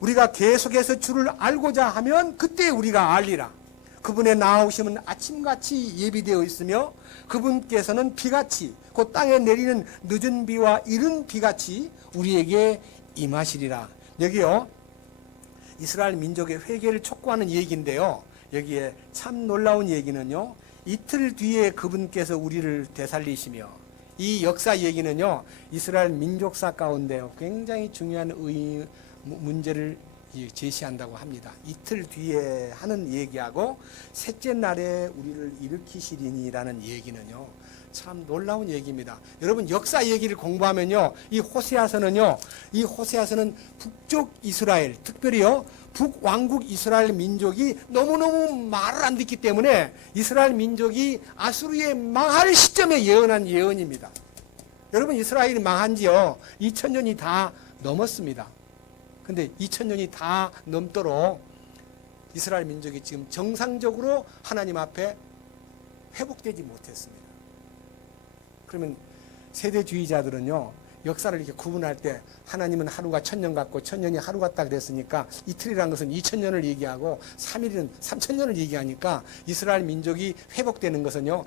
우리가 계속해서 주를 알고자 하면 그때 우리가 알리라. 그분의 나오심은 아침같이 예비되어 있으며 그분께서는 비같이 곧 땅에 내리는 늦은 비와 이른 비같이 우리에게 임하시리라. 여기요, 이스라엘 민족의 회개를 촉구하는 얘기인데요, 여기에 참 놀라운 얘기는요, 이틀 뒤에 그분께서 우리를 되살리시며, 이 역사 얘기는요, 이스라엘 민족사 가운데 굉장히 중요한 문제를 제시한다고 합니다. 이틀 뒤에 하는 얘기하고 셋째 날에 우리를 일으키시리니라는 얘기는요, 참 놀라운 얘기입니다. 여러분, 역사 얘기를 공부하면요, 이 호세아서는 북쪽 이스라엘, 특별히요 북왕국 이스라엘 민족이 너무너무 말을 안 듣기 때문에 이스라엘 민족이 아수르에 망할 시점에 예언한 예언입니다. 여러분, 이스라엘이 망한 지요 2000년이 다 넘었습니다. 근데 2000년이 다 넘도록 이스라엘 민족이 지금 정상적으로 하나님 앞에 회복되지 못했습니다. 그러면 세대주의자들은요, 역사를 이렇게 구분할 때 하나님은 하루가 1000년 같고 1000년이 하루 같다 그랬으니까 이틀이라는 것은 2000년을 얘기하고 3일은 3000년을 얘기하니까 이스라엘 민족이 회복되는 것은요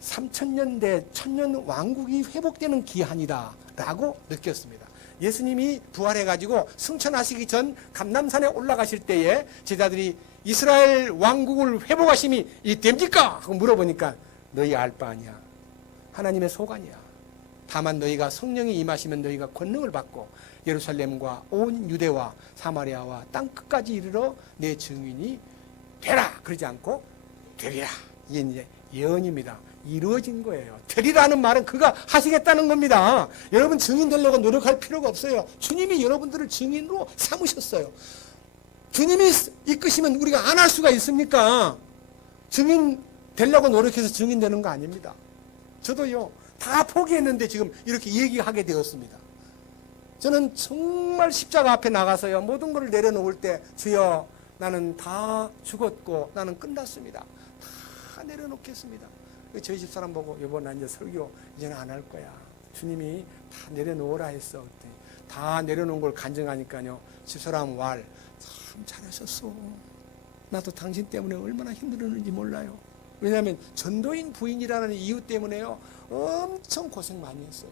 3000년 대 1000년 왕국이 회복되는 기한이다 라고 느꼈습니다. 예수님이 부활해가지고 승천하시기 전 감람산에 올라가실 때에 제자들이 이스라엘 왕국을 회복하심이 됩니까? 하고 물어보니까 너희 알 바 아니야. 하나님의 소관이야. 다만 너희가 성령이 임하시면 너희가 권능을 받고 예루살렘과 온 유대와 사마리아와 땅끝까지 이르러 내 증인이 되라. 그러지 않고 되리라. 이게 이제 예언입니다. 이루어진 거예요. 되리라는 말은 그가 하시겠다는 겁니다. 여러분 증인 되려고 노력할 필요가 없어요. 주님이 여러분들을 증인으로 삼으셨어요. 주님이 이끄시면 우리가 안 할 수가 있습니까? 증인 되려고 노력해서 증인 되는 거 아닙니다. 저도요, 다 포기했는데 지금 이렇게 얘기하게 되었습니다. 저는 정말 십자가 앞에 나가서요, 모든 것을 내려놓을 때, 주여, 나는 다 죽었고, 나는 끝났습니다. 다 내려놓겠습니다. 저희 집사람 보고, 여보, 나 이제 설교 이제는 안 할 거야. 주님이 다 내려놓으라 했어. 다 내려놓은 걸 간증하니까요, 집사람 말, 참 잘하셨어. 나도 당신 때문에 얼마나 힘들었는지 몰라요. 왜냐하면 전도인 부인이라는 이유 때문에요, 엄청 고생 많이 했어요.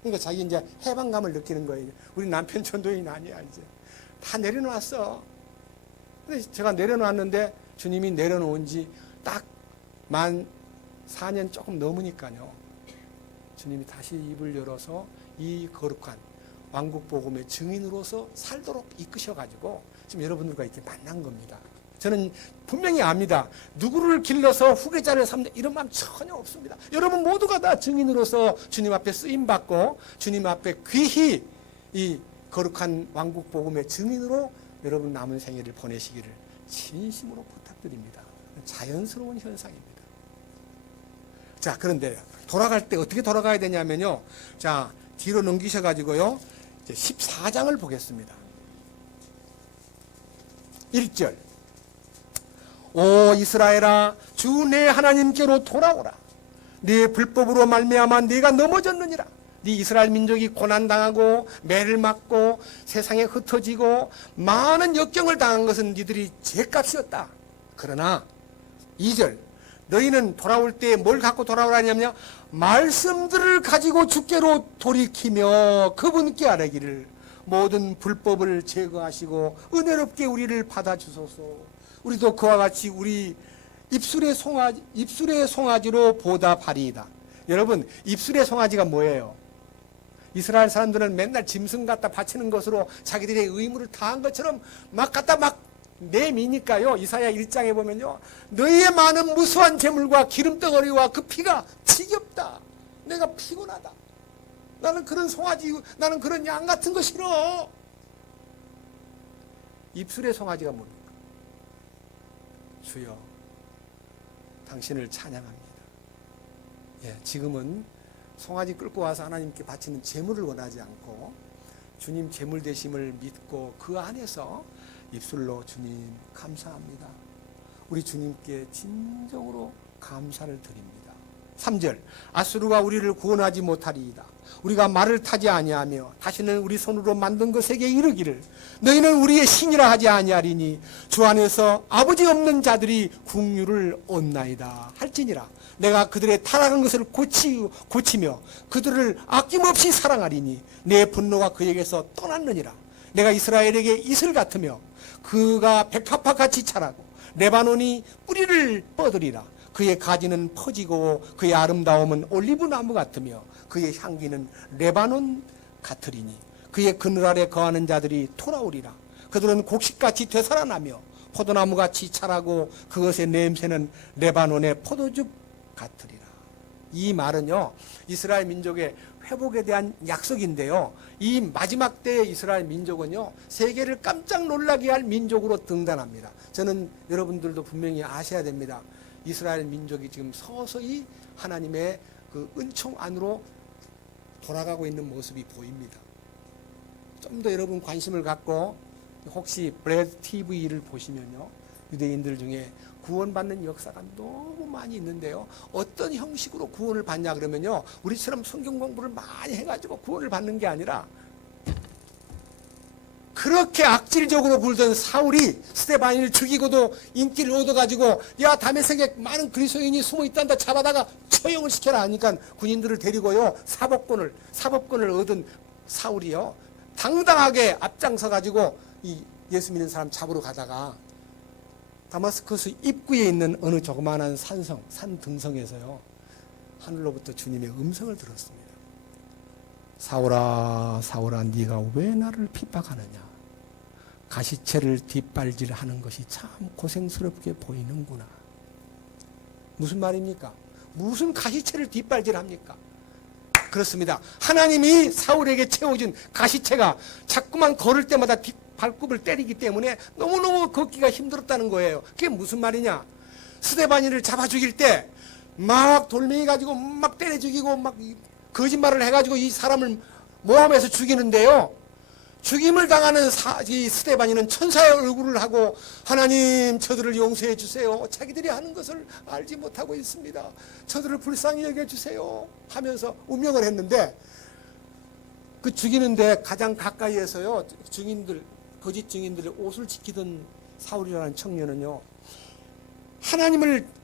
그러니까 자기 이제 해방감을 느끼는 거예요. 우리 남편 전도인 아니야, 이제. 다 내려놨어. 근데 제가 내려놨는데 주님이 내려놓은 지 딱 만 4년 조금 넘으니까요, 주님이 다시 입을 열어서 이 거룩한 왕국복음의 증인으로서 살도록 이끄셔가지고 지금 여러분들과 이렇게 만난 겁니다. 저는 분명히 압니다. 누구를 길러서 후계자를 삼는 이런 마음 전혀 없습니다. 여러분 모두가 다 증인으로서 주님 앞에 쓰임받고 주님 앞에 귀히 이 거룩한 왕국복음의 증인으로 여러분 남은 생애를 보내시기를 진심으로 부탁드립니다. 자연스러운 현상입니다. 자, 그런데 돌아갈 때 어떻게 돌아가야 되냐면요, 자, 뒤로 넘기셔가지고요, 이제 14장을 보겠습니다. 1절. 오 이스라엘아, 주 내 하나님께로 돌아오라. 네 불법으로 말미암아 네가 넘어졌느니라. 네 이스라엘 민족이 고난당하고 매를 맞고 세상에 흩어지고 많은 역경을 당한 것은 니들이 죄값이었다. 그러나 2절. 너희는 돌아올 때 뭘 갖고 돌아오라냐면요, 말씀들을 가지고 주께로 돌이키며 그분께 아뢰기를 모든 불법을 제거하시고 은혜롭게 우리를 받아주소서. 우리도 그와 같이 우리 입술의 송아지로 보답하리이다. 여러분, 입술의 송아지가 뭐예요? 이스라엘 사람들은 맨날 짐승 갖다 바치는 것으로 자기들의 의무를 다한 것처럼 막 갖다 막 내미니까요. 이사야 1장에 보면요, 너희의 많은 무수한 재물과 기름덩어리와 그 피가 지겹다. 내가 피곤하다. 나는 그런 송아지, 나는 그런 양 같은 거 싫어. 입술의 송아지가 뭡니까? 주여, 당신을 찬양합니다. 예, 지금은 송아지 끌고 와서 하나님께 바치는 재물을 원하지 않고 주님 재물 되심을 믿고 그 안에서 입술로 주님 감사합니다. 우리 주님께 진정으로 감사를 드립니다. 3절. 아수르가 우리를 구원하지 못하리이다. 우리가 말을 타지 아니하며 다시는 우리 손으로 만든 것에게 이르기를 너희는 우리의 신이라 하지 아니하리니 주 안에서 아버지 없는 자들이 국류를 얻나이다 할지니라. 내가 그들의 타락한 것을 고치며 그들을 아낌없이 사랑하리니 내 분노가 그에게서 떠났느니라. 내가 이스라엘에게 이슬 같으며 그가 백합화같이 자라고 레바논이 뿌리를 뻗으리라. 그의 가지는 퍼지고 그의 아름다움은 올리브나무 같으며 그의 향기는 레바논 같으리니 그의 그늘 아래 거하는 자들이 돌아오리라. 그들은 곡식같이 되살아나며 포도나무같이 자라고 그것의 냄새는 레바논의 포도즙 같으리라. 이 말은요, 이스라엘 민족의 회복에 대한 약속인데요, 이 마지막 때의 이스라엘 민족은요, 세계를 깜짝 놀라게 할 민족으로 등단합니다. 저는 여러분들도 분명히 아셔야 됩니다. 이스라엘 민족이 지금 서서히 하나님의 그 은총 안으로 돌아가고 있는 모습이 보입니다. 좀 더 여러분 관심을 갖고 혹시 브레드 TV를 보시면요, 유대인들 중에 구원받는 역사가 너무 많이 있는데요, 어떤 형식으로 구원을 받냐 그러면요, 우리처럼 성경 공부를 많이 해가지고 구원을 받는 게 아니라 그렇게 악질적으로 굴던 사울이 스데반을 죽이고도 인기를 얻어가지고 야 다메섹에 많은 그리스도인이 숨어있단다, 잡아다가 처형을 시켜라 하니까 군인들을 데리고요 사법권을 얻은 사울이요 당당하게 앞장서가지고 이 예수 믿는 사람 잡으러 가다가 다마스커스 입구에 있는 어느 조그마한 산 등성에서요 하늘로부터 주님의 음성을 들었습니다. 사울아 사울아 네가 왜 나를 핍박하느냐. 가시채를 뒷발질하는 것이 참 고생스럽게 보이는구나. 무슨 말입니까? 무슨 가시채를 뒷발질합니까? 그렇습니다. 하나님이 사울에게 채워준 가시채가 자꾸만 걸을 때마다 발굽을 때리기 때문에 너무너무 걷기가 힘들었다는 거예요. 그게 무슨 말이냐? 스데반이를 잡아 죽일 때 막 돌멩이 가지고 막 때려 죽이고 막 거짓말을 해가지고 이 사람을 모함해서 죽이는데요. 죽임을 당하는 이 스데반이는 천사의 얼굴을 하고 하나님 저들을 용서해 주세요. 자기들이 하는 것을 알지 못하고 있습니다. 저들을 불쌍히 여겨주세요 하면서 운명을 했는데 그 죽이는데 가장 가까이에서요. 증인들, 거짓 증인들의 옷을 지키던 사울이라는 청년은요. 하나님을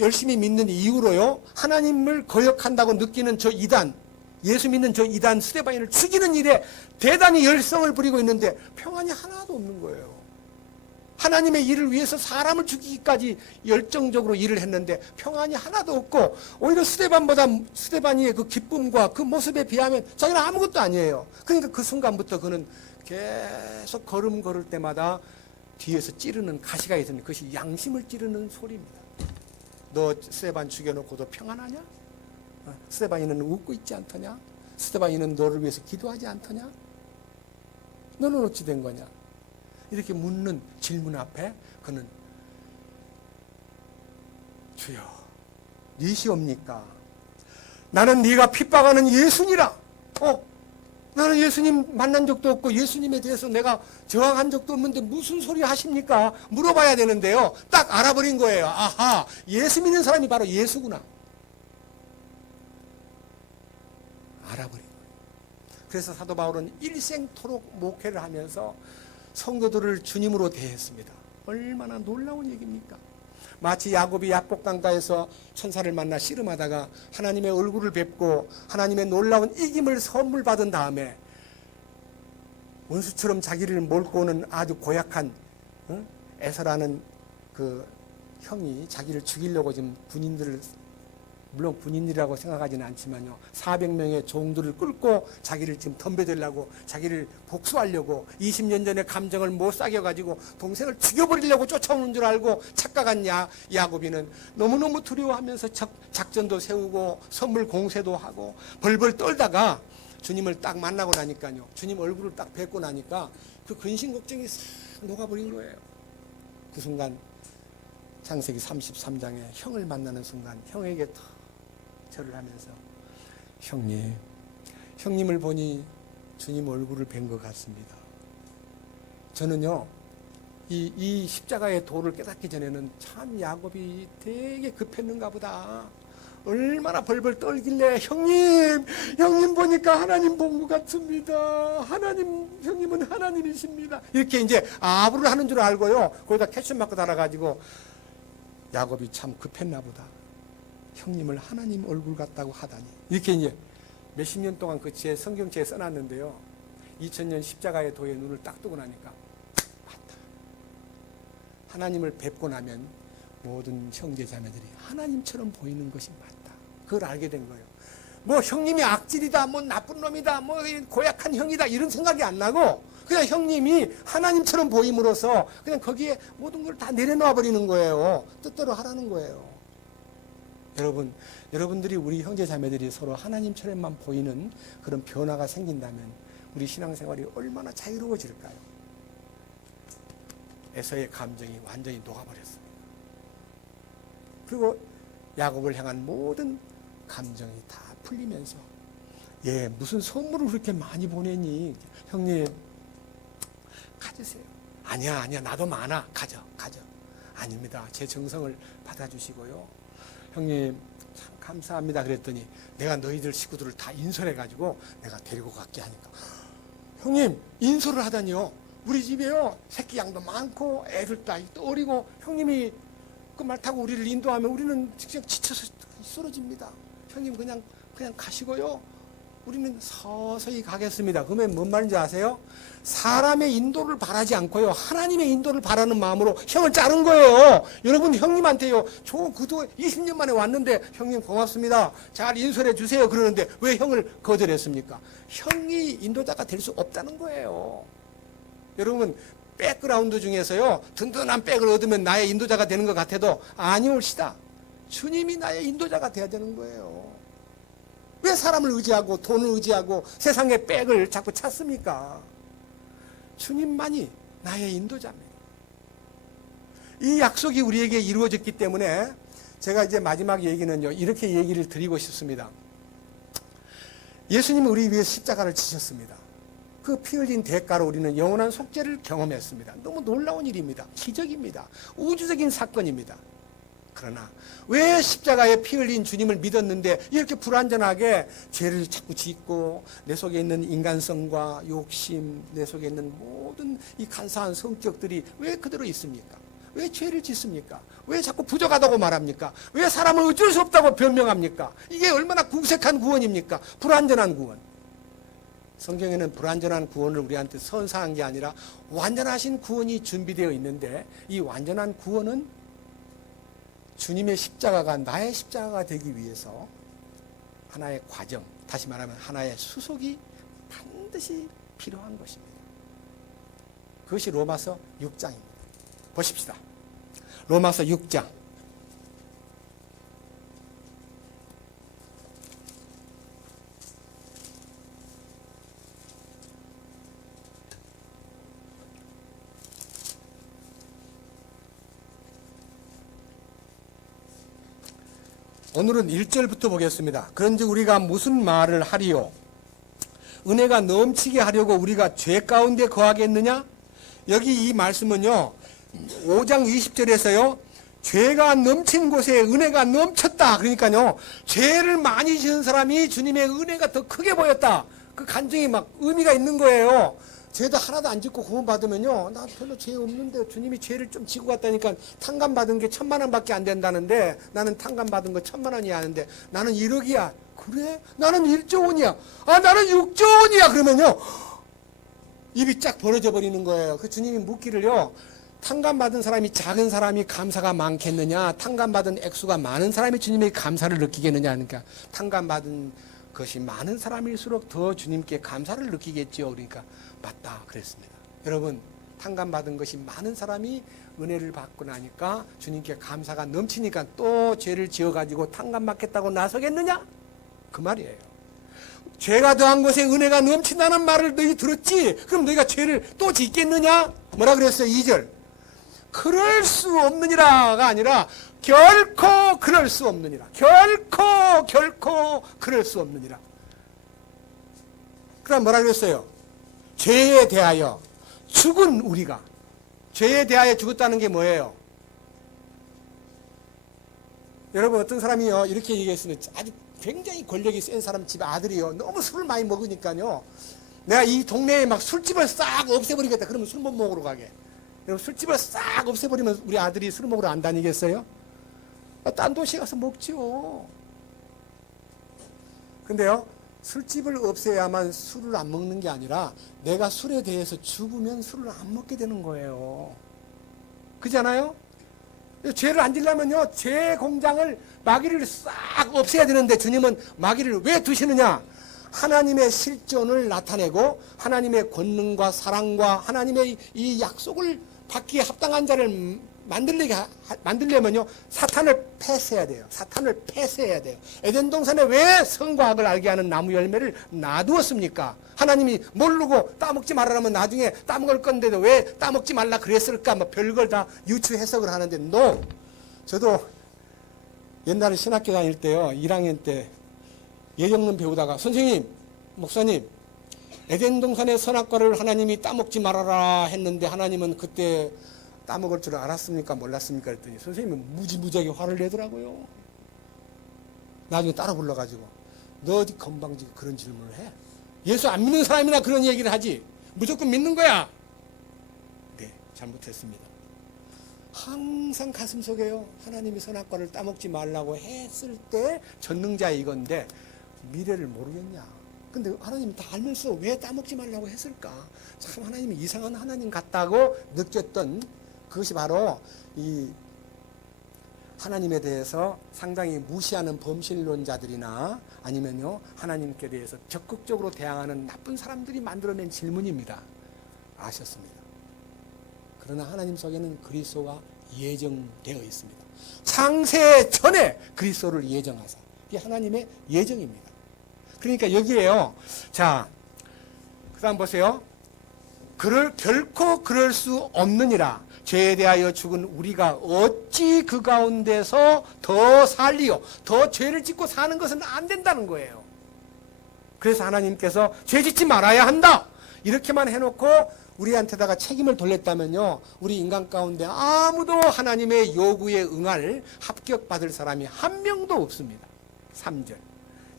열심히 믿는 이유로요. 하나님을 거역한다고 느끼는 저 이단, 예수 믿는 저 이단 스데반이를 죽이는 일에 대단히 열성을 부리고 있는데 평안이 하나도 없는 거예요. 하나님의 일을 위해서 사람을 죽이기까지 열정적으로 일을 했는데 평안이 하나도 없고 오히려 스데반이의 그 기쁨과 그 모습에 비하면 자기는 아무것도 아니에요. 그러니까 그 순간부터 그는 계속 걸음 걸을 때마다 뒤에서 찌르는 가시가 있습니다. 그것이 양심을 찌르는 소리입니다. 너 스데반 죽여놓고도 평안하냐? 스데반이는 웃고 있지 않더냐? 스데반이는 너를 위해서 기도하지 않더냐? 너는 어찌 된 거냐? 이렇게 묻는 질문 앞에 그는 주여 니시옵니까? 나는 네가 핍박하는 예수니라. 나는 예수님 만난 적도 없고 예수님에 대해서 내가 저항한 적도 없는데 무슨 소리 하십니까? 물어봐야 되는데요. 딱 알아버린 거예요. 아하, 예수 믿는 사람이 바로 예수구나. 알아버린 거예요. 그래서 사도 바울은 일생토록 목회를 하면서 성도들을 주님으로 대했습니다. 얼마나 놀라운 얘기입니까? 마치 야곱이 야복강가에서 천사를 만나 씨름하다가 하나님의 얼굴을 뵙고 하나님의 놀라운 이김을 선물 받은 다음에 원수처럼 자기를 몰고 오는 아주 고약한 에서라는 그 형이 자기를 죽이려고 지금 군인들을, 물론 군인이라고 생각하지는 않지만요, 400명의 종들을 끌고 자기를 지금 덤벼들려고, 자기를 복수하려고 20년 전에 감정을 못 사겨가지고 동생을 죽여버리려고 쫓아오는 줄 알고 착각한 야곱이는 너무너무 두려워하면서 작전도 세우고 선물 공세도 하고 벌벌 떨다가 주님을 딱 만나고 나니까요, 주님 얼굴을 딱 뵙고 나니까 그 근심 걱정이 싹 녹아버린 거예요. 그 순간 창세기 33장에 형을 만나는 순간 형에게 더 절을 하면서 형님을 보니 주님 얼굴을 뵌 것 같습니다. 저는요, 이 십자가의 도를 깨닫기 전에는 참 야곱이 되게 급했는가 보다. 얼마나 벌벌 떨길래 형님 보니까 하나님 본 것 같습니다. 형님은 하나님이십니다. 이렇게 이제 아부를 하는 줄 알고요, 거기다 캐션 마크 달아가지고 야곱이 참 급했나 보다. 형님을 하나님 얼굴 같다고 하다니. 이렇게 이제 몇십 년 동안 그 제 성경책에 써놨는데요. 2000년 십자가의 도에 눈을 딱 뜨고 나니까 맞다. 하나님을 뵙고 나면 모든 형제 자매들이 하나님처럼 보이는 것이 맞다. 그걸 알게 된 거예요. 뭐 형님이 악질이다, 뭐 나쁜 놈이다, 뭐 고약한 형이다 이런 생각이 안 나고 그냥 형님이 하나님처럼 보임으로써 그냥 거기에 모든 걸 다 내려놓아 버리는 거예요. 뜻대로 하라는 거예요. 여러분들이 우리 형제 자매들이 서로 하나님처럼만 보이는 그런 변화가 생긴다면 우리 신앙생활이 얼마나 자유로워질까요? 에서의 감정이 완전히 녹아버렸습니다. 그리고 야곱을 향한 모든 감정이 다 풀리면서 무슨 선물을 그렇게 많이 보내니? 형님 가지세요. 아니야 나도 많아. 가져. 아닙니다. 제 정성을 받아주시고요. 형님 참 감사합니다. 그랬더니 내가 너희들 식구들을 다 인솔해가지고 내가 데리고 갈게 하니까 형님 인솔을 하다니요. 우리 집에요 새끼 양도 많고 애들 다 어리고 형님이 그 말 타고 우리를 인도하면 우리는 직접 지쳐서 쓰러집니다. 형님 그냥 가시고요. 우리는 서서히 가겠습니다. 그러면 뭔 말인지 아세요? 사람의 인도를 바라지 않고요, 하나님의 인도를 바라는 마음으로 형을 자른 거예요. 여러분 형님한테요, 좋은 구도 20년 만에 왔는데 형님 고맙습니다, 잘 인솔해 주세요 그러는데 왜 형을 거절했습니까? 형이 인도자가 될 수 없다는 거예요. 여러분 백그라운드 중에서요 든든한 백을 얻으면 나의 인도자가 되는 것 같아도 아니올시다. 주님이 나의 인도자가 되어야 되는 거예요. 왜 사람을 의지하고 돈을 의지하고 세상의 백을 자꾸 찾습니까? 주님만이 나의 인도자입니다. 이 약속이 우리에게 이루어졌기 때문에 제가 이제 마지막 얘기는요, 이렇게 얘기를 드리고 싶습니다. 예수님은 우리 위해 십자가를 지셨습니다. 그 피 흘린 대가로 우리는 영원한 속죄를 경험했습니다. 너무 놀라운 일입니다. 기적입니다. 우주적인 사건입니다. 그러나 왜 십자가에 피 흘린 주님을 믿었는데 이렇게 불완전하게 죄를 자꾸 짓고 내 속에 있는 인간성과 욕심, 내 속에 있는 모든 이 간사한 성격들이 왜 그대로 있습니까? 왜 죄를 짓습니까? 왜 자꾸 부족하다고 말합니까? 왜 사람을 어쩔 수 없다고 변명합니까? 이게 얼마나 궁색한 구원입니까? 불완전한 구원. 성경에는 불완전한 구원을 우리한테 선사한 게 아니라 완전하신 구원이 준비되어 있는데, 이 완전한 구원은 주님의 십자가가 나의 십자가가 되기 위해서 하나의 과정, 다시 말하면 하나의 수속이 반드시 필요한 것입니다. 그것이 로마서 6장입니다. 보십시다. 로마서 6장. 오늘은 1절부터 보겠습니다. 그런즉 우리가 무슨 말을 하리요? 은혜가 넘치게 하려고 우리가 죄 가운데 거하겠느냐? 여기 이 말씀은요, 5장 20절에서요, 죄가 넘친 곳에 은혜가 넘쳤다. 그러니까요, 죄를 많이 지은 사람이 주님의 은혜가 더 크게 보였다. 그 간증이 막 의미가 있는 거예요. 죄도 하나도 안 짓고 구원 받으면요, 나 별로 죄 없는데 주님이 죄를 좀 지고 갔다니까 탕감 받은 게 10,000원 밖에 안 된다는데, 나는 탕감 받은 거 1,000만 원이 하는데 나는 1억이야. 그래? 나는 1조 원이야. 아, 나는 6조 원이야. 그러면요, 입이 쫙 벌어져 버리는 거예요. 그 주님이 묻기를요, 탕감받은 사람이 작은 사람이 감사가 많겠느냐, 탕감받은 액수가 많은 사람이 주님의 감사를 느끼겠느냐 하니까, 탕감받은 것이 많은 사람일수록 더 주님께 감사를 느끼겠지요. 그러니까 맞다 그랬습니다. 여러분, 탕감받은 것이 많은 사람이 은혜를 받고 나니까 주님께 감사가 넘치니까 또 죄를 지어가지고 탕감받겠다고 나서겠느냐? 그 말이에요. 죄가 더한 곳에 은혜가 넘친다는 말을 너희 들었지? 그럼 너희가 죄를 또 짓겠느냐? 뭐라 그랬어요? 2절. 그럴 수 없느니라가 아니라 결코 그럴 수 없느니라. 결코 그럴 수 없느니라. 그럼 뭐라 그랬어요? 죄에 대하여 죽은 우리가, 죄에 대하여 죽었다는 게 뭐예요? 여러분, 어떤 사람이요, 이렇게 얘기했습니다. 아주 굉장히 권력이 센 사람 집 아들이요, 너무 술을 많이 먹으니까요, 내가 이 동네에 막 술집을 싹 없애버리겠다. 그러면 술 못 먹으러 가게. 여러분, 술집을 싹 없애버리면 우리 아들이 술 먹으러 안 다니겠어요? 딴 도시에 가서 먹지요. 근데요, 술집을 없애야만 술을 안 먹는 게 아니라 내가 술에 대해서 죽으면 술을 안 먹게 되는 거예요. 그렇잖아요? 죄를 안 지려면요, 죄 공장을, 마귀를 싹 없애야 되는데 주님은 마귀를 왜 두시느냐? 하나님의 실존을 나타내고 하나님의 권능과 사랑과 하나님의 이 약속을 받기에 합당한 자를 만들려면요, 사탄을 폐쇄해야 돼요. 사탄을 폐쇄해야 돼요. 에덴 동산에 왜 선과 악을 알게 하는 나무 열매를 놔두었습니까? 하나님이 모르고 따먹지 말라면 나중에 따먹을 건데도 왜 따먹지 말라 그랬을까? 뭐 별걸 다 유추 해석을 하는데, no. 저도 옛날에 신학교 다닐 때요, 1학년 때 예정론 배우다가, 선생님, 목사님, 에덴 동산의 선악과를 하나님이 따먹지 말아라 했는데 하나님은 그때 따먹을 줄 알았습니까? 몰랐습니까? 그랬더니 선생님은 무지무지하게 화를 내더라고요. 나중에 따라 불러가지고, 너 어디 건방지게 그런 질문을 해? 예수 안 믿는 사람이나 그런 얘기를 하지, 무조건 믿는 거야. 네, 잘못했습니다. 항상 가슴속에요, 하나님이 선악과를 따먹지 말라고 했을 때 전능자 이건데 미래를 모르겠냐. 근데 하나님이 다 알면서 왜 따먹지 말라고 했을까? 참 하나님이 이상한 하나님 같다고 느꼈던, 그것이 바로 이 하나님에 대해서 상당히 무시하는 범신론자들이나 아니면요, 하나님께 대해서 적극적으로 대항하는 나쁜 사람들이 만들어낸 질문입니다. 아셨습니다. 그러나 하나님 속에는 그리스도가 예정되어 있습니다. 창세 전에 그리스도를 예정하사. 이게 하나님의 예정입니다. 그러니까 여기에요. 자, 그 다음 보세요. 결코 그럴 수 없느니라. 죄에 대하여 죽은 우리가 어찌 그 가운데서 더 살리요. 더 죄를 짓고 사는 것은 안 된다는 거예요. 그래서 하나님께서 죄 짓지 말아야 한다. 이렇게만 해놓고 우리한테다가 책임을 돌렸다면요, 우리 인간 가운데 아무도 하나님의 요구에 응할 합격받을 사람이 한 명도 없습니다. 3절.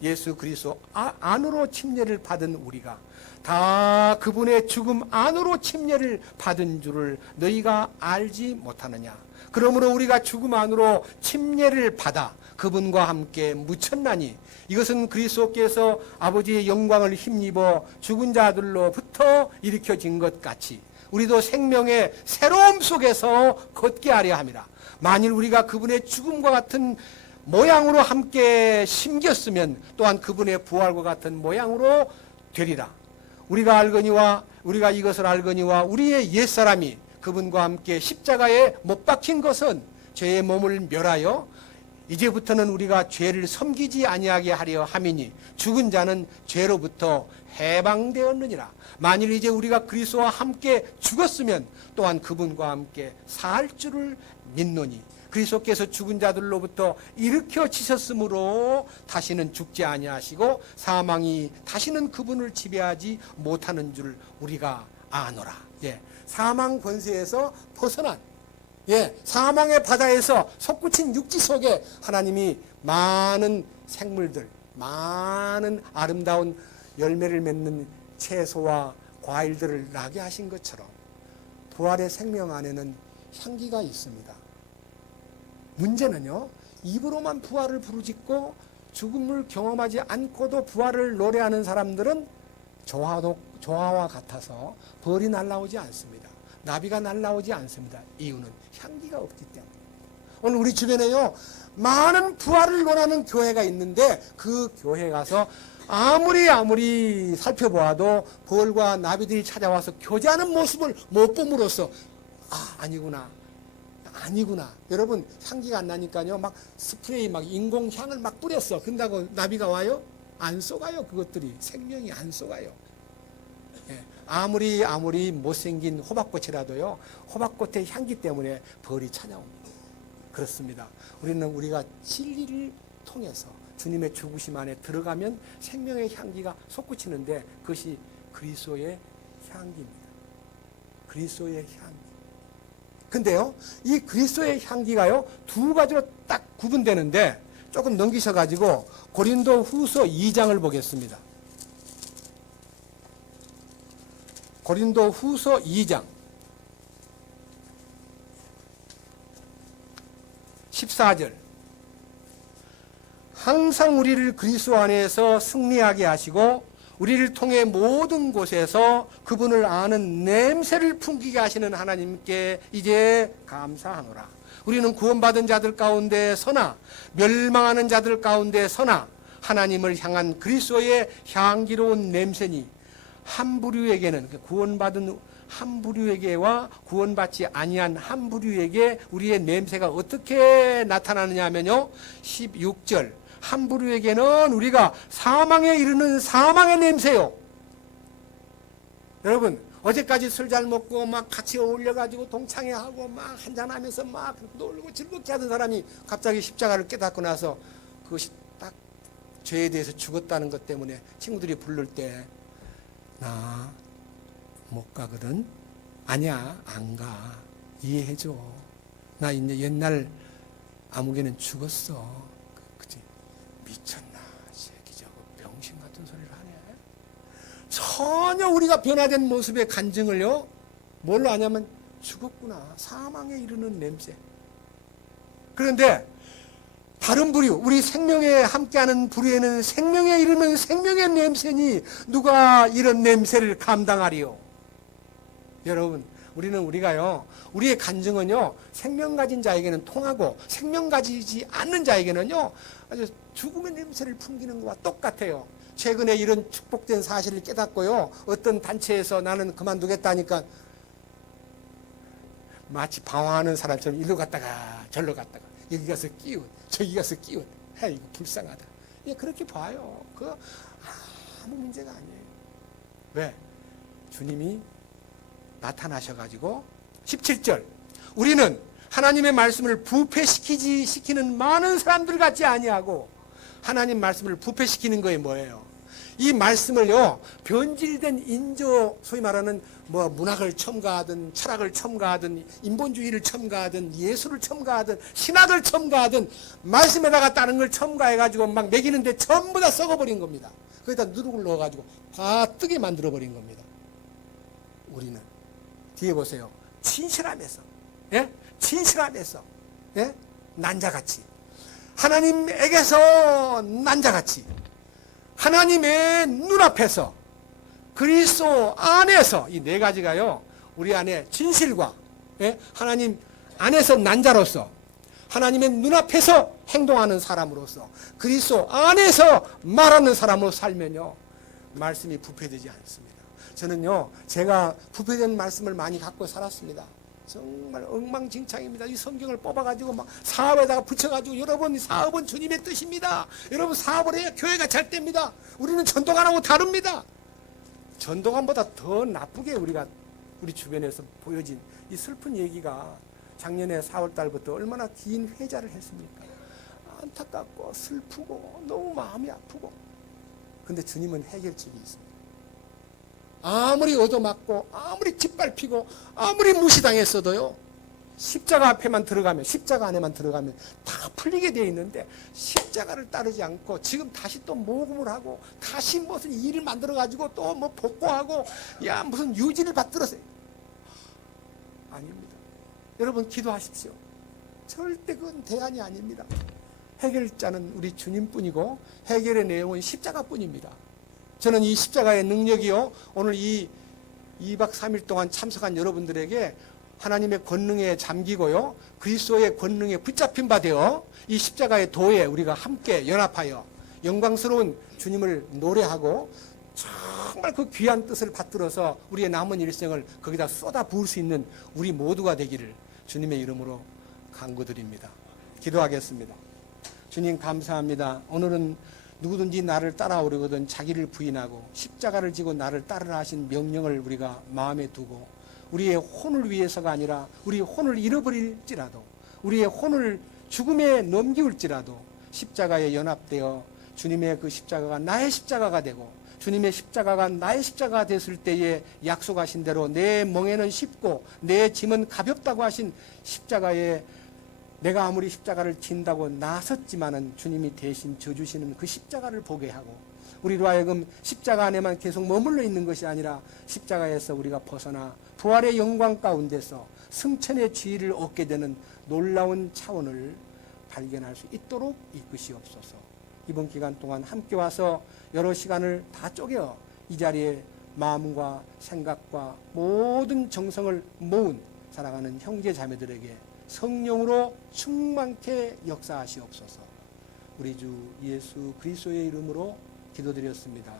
예수 그리스도 안으로 침례를 받은 우리가 다 그분의 죽음 안으로 침례를 받은 줄을 너희가 알지 못하느냐. 그러므로 우리가 죽음 안으로 침례를 받아 그분과 함께 묻혔나니 이것은 그리스도께서 아버지의 영광을 힘입어 죽은 자들로부터 일으켜진 것 같이 우리도 생명의 새로움 속에서 걷게 하려 함이라. 만일 우리가 그분의 죽음과 같은 모양으로 함께 심겼으면 또한 그분의 부활과 같은 모양으로 되리라. 우리가 이것을 알거니와 우리의 옛사람이 그분과 함께 십자가에 못 박힌 것은 죄의 몸을 멸하여 이제부터는 우리가 죄를 섬기지 아니하게 하려 함이니 죽은 자는 죄로부터 해방되었느니라. 만일 이제 우리가 그리스도와 함께 죽었으면 또한 그분과 함께 살 줄을 믿노니 그리스도께서 죽은 자들로부터 일으켜지셨으므로 다시는 죽지 아니하시고 사망이 다시는 그분을 지배하지 못하는 줄 우리가 아노라. 사망 권세에서 벗어난, 사망의 바다에서 솟구친 육지 속에 하나님이 많은 생물들, 많은 아름다운 열매를 맺는 채소와 과일들을 나게 하신 것처럼 부활의 생명 안에는 향기가 있습니다. 문제는요, 입으로만 부활을 부르짖고 죽음을 경험하지 않고도 부활을 노래하는 사람들은 조화와 같아서 벌이 날아오지 않습니다. 나비가 날아오지 않습니다. 이유는 향기가 없기 때문에. 오늘 우리 주변에요, 많은 부활을 논하는 교회가 있는데 그 교회에 가서 아무리 살펴보아도 벌과 나비들이 찾아와서 교제하는 모습을 못 봄으로써 아니구나. 여러분, 향기가 안 나니까요, 막 스프레이, 막 인공향을 막 뿌렸어. 근다고 나비가 와요? 안 쏘가요. 그것들이 생명이 안 쏘가요. 아무리 못생긴 호박꽃이라도요, 호박꽃의 향기 때문에 벌이 찾아옵니다. 그렇습니다. 우리가 진리를 통해서 주님의 죽으심 안에 들어가면 생명의 향기가 솟구치는데 그것이 그리스도의 향기입니다. 그리스도의 향기. 근데요, 이 그리스도의 향기가요, 두 가지로 딱 구분되는데 조금 넘기셔가지고 고린도 후서 2장을 보겠습니다. 고린도 후서 2장 14절. 항상 우리를 그리스도 안에서 승리하게 하시고 우리를 통해 모든 곳에서 그분을 아는 냄새를 풍기게 하시는 하나님께 이제 감사하노라. 우리는 구원받은 자들 가운데 서나 멸망하는 자들 가운데 서나 하나님을 향한 그리스도의 향기로운 냄새니 한 부류에게는, 구원받은 한 부류에게와 구원받지 아니한 한 부류에게 우리의 냄새가 어떻게 나타나느냐 하면요, 16절. 한 부류에게는 우리가 사망에 이르는 사망의 냄새요. 여러분, 어제까지 술 잘 먹고 막 같이 어울려가지고 동창회하고 막 한잔하면서 막 놀고 즐겁게 하던 사람이 갑자기 십자가를 깨닫고 나서 그것이 딱 죄에 대해서 죽었다는 것 때문에 친구들이 부를 때 나 못 가거든. 아니야, 안 가. 이해해줘. 나 이제 옛날 아무개는 죽었어. 그치? 미쳤나? 새끼 저거 병신 같은 소리를 하네. 전혀 우리가 변화된 모습의 간증을요, 뭘로 하냐면 죽었구나. 사망에 이르는 냄새. 그런데 다른 부류, 우리 생명에 함께하는 부류에는 생명에 이르는 생명의 냄새니 누가 이런 냄새를 감당하리요? 여러분, 우리가요, 우리의 간증은요, 생명 가진 자에게는 통하고 생명 가지지 않는 자에게는요, 아주 죽음의 냄새를 풍기는 것과 똑같아요. 최근에 이런 축복된 사실을 깨닫고요, 어떤 단체에서 나는 그만두겠다니까 마치 방황하는 사람처럼 일로 갔다가 절로 갔다가 여기 가서 끼웃, 저기 가서 끼웃. 이거 불쌍하다. 예, 그렇게 봐요. 그거 아무 문제가 아니에요. 왜? 주님이 나타나셔가지고 17절 우리는 하나님의 말씀을 부패시키는 많은 사람들 같지 아니하고 하나님 말씀을 부패시키는 거에 뭐예요? 이 말씀을요 변질된 인조 소위 말하는 뭐 문학을 첨가하든 철학을 첨가하든 인본주의를 첨가하든 예술을 첨가하든 신학을 첨가하든 말씀에다가 다른 걸 첨가해가지고 막 먹이는데 전부 다 썩어버린 겁니다. 거기다 누룩을 넣어가지고 다 뜨게 만들어버린 겁니다. 우리는 뒤에 보세요. 진실함에서 예? 진실함에서 예? 난자같이 하나님에게서 난자같이 하나님의 눈앞에서 그리스도 안에서 이 네 가지가요 우리 안에 진실과 예? 하나님 안에서 난자로서 하나님의 눈앞에서 행동하는 사람으로서 그리스도 안에서 말하는 사람으로 살면요 말씀이 부패되지 않습니다. 저는요 제가 부패된 말씀을 많이 갖고 살았습니다. 정말 엉망진창입니다. 이 성경을 뽑아가지고 막 사업에다가 붙여가지고 여러분 사업은 주님의 뜻입니다. 여러분 사업을 해야 교회가 잘 됩니다. 우리는 전도관하고 다릅니다. 전도관보다 더 나쁘게 우리 주변에서 보여진 이 슬픈 얘기가 작년에 4월 달부터 얼마나 긴 회자를 했습니까? 안타깝고 슬프고 너무 마음이 아프고 근데 주님은 해결책이 있습니다. 아무리 얻어맞고 아무리 짓밟히고 아무리 무시당했어도요 십자가 앞에만 들어가면 십자가 안에만 들어가면 다 풀리게 되어 있는데 십자가를 따르지 않고 지금 다시 또 모금을 하고 다시 무슨 일을 만들어 가지고 또 뭐 복고하고 야 무슨 유지를 받들어서 아닙니다. 여러분 기도하십시오. 절대 그건 대안이 아닙니다. 해결자는 우리 주님뿐이고 해결의 내용은 십자가뿐입니다. 저는 이 십자가의 능력이요 오늘 이 2박 3일 동안 참석한 여러분들에게 하나님의 권능에 잠기고요 그리스도의 권능에 붙잡힌 바 되어 이 십자가의 도에 우리가 함께 연합하여 영광스러운 주님을 노래하고 정말 그 귀한 뜻을 받들어서 우리의 남은 일생을 거기다 쏟아 부을 수 있는 우리 모두가 되기를 주님의 이름으로 간구드립니다. 기도하겠습니다. 주님 감사합니다. 오늘은 누구든지 나를 따라오려거든 자기를 부인하고 십자가를 지고 나를 따르라 하신 명령을 우리가 마음에 두고 우리의 혼을 위해서가 아니라 우리의 혼을 잃어버릴지라도 우리의 혼을 죽음에 넘기울지라도 십자가에 연합되어 주님의 그 십자가가 나의 십자가가 되고 주님의 십자가가 나의 십자가가 됐을 때에 약속하신 대로 내 멍에는 쉽고 내 짐은 가볍다고 하신 십자가에 내가 아무리 십자가를 진다고 나섰지만은 주님이 대신 져주시는 그 십자가를 보게 하고 우리로 하여금 십자가 안에만 계속 머물러 있는 것이 아니라 십자가에서 우리가 벗어나 부활의 영광 가운데서 승천의 지위를 얻게 되는 놀라운 차원을 발견할 수 있도록 이끄시옵소서. 이번 기간 동안 함께 와서 여러 시간을 다 쪼개 이 자리에 마음과 생각과 모든 정성을 모은 사랑하는 형제 자매들에게 성령으로 충만케 역사하시옵소서. 우리 주 예수 그리스도의 이름으로 기도드렸습니다.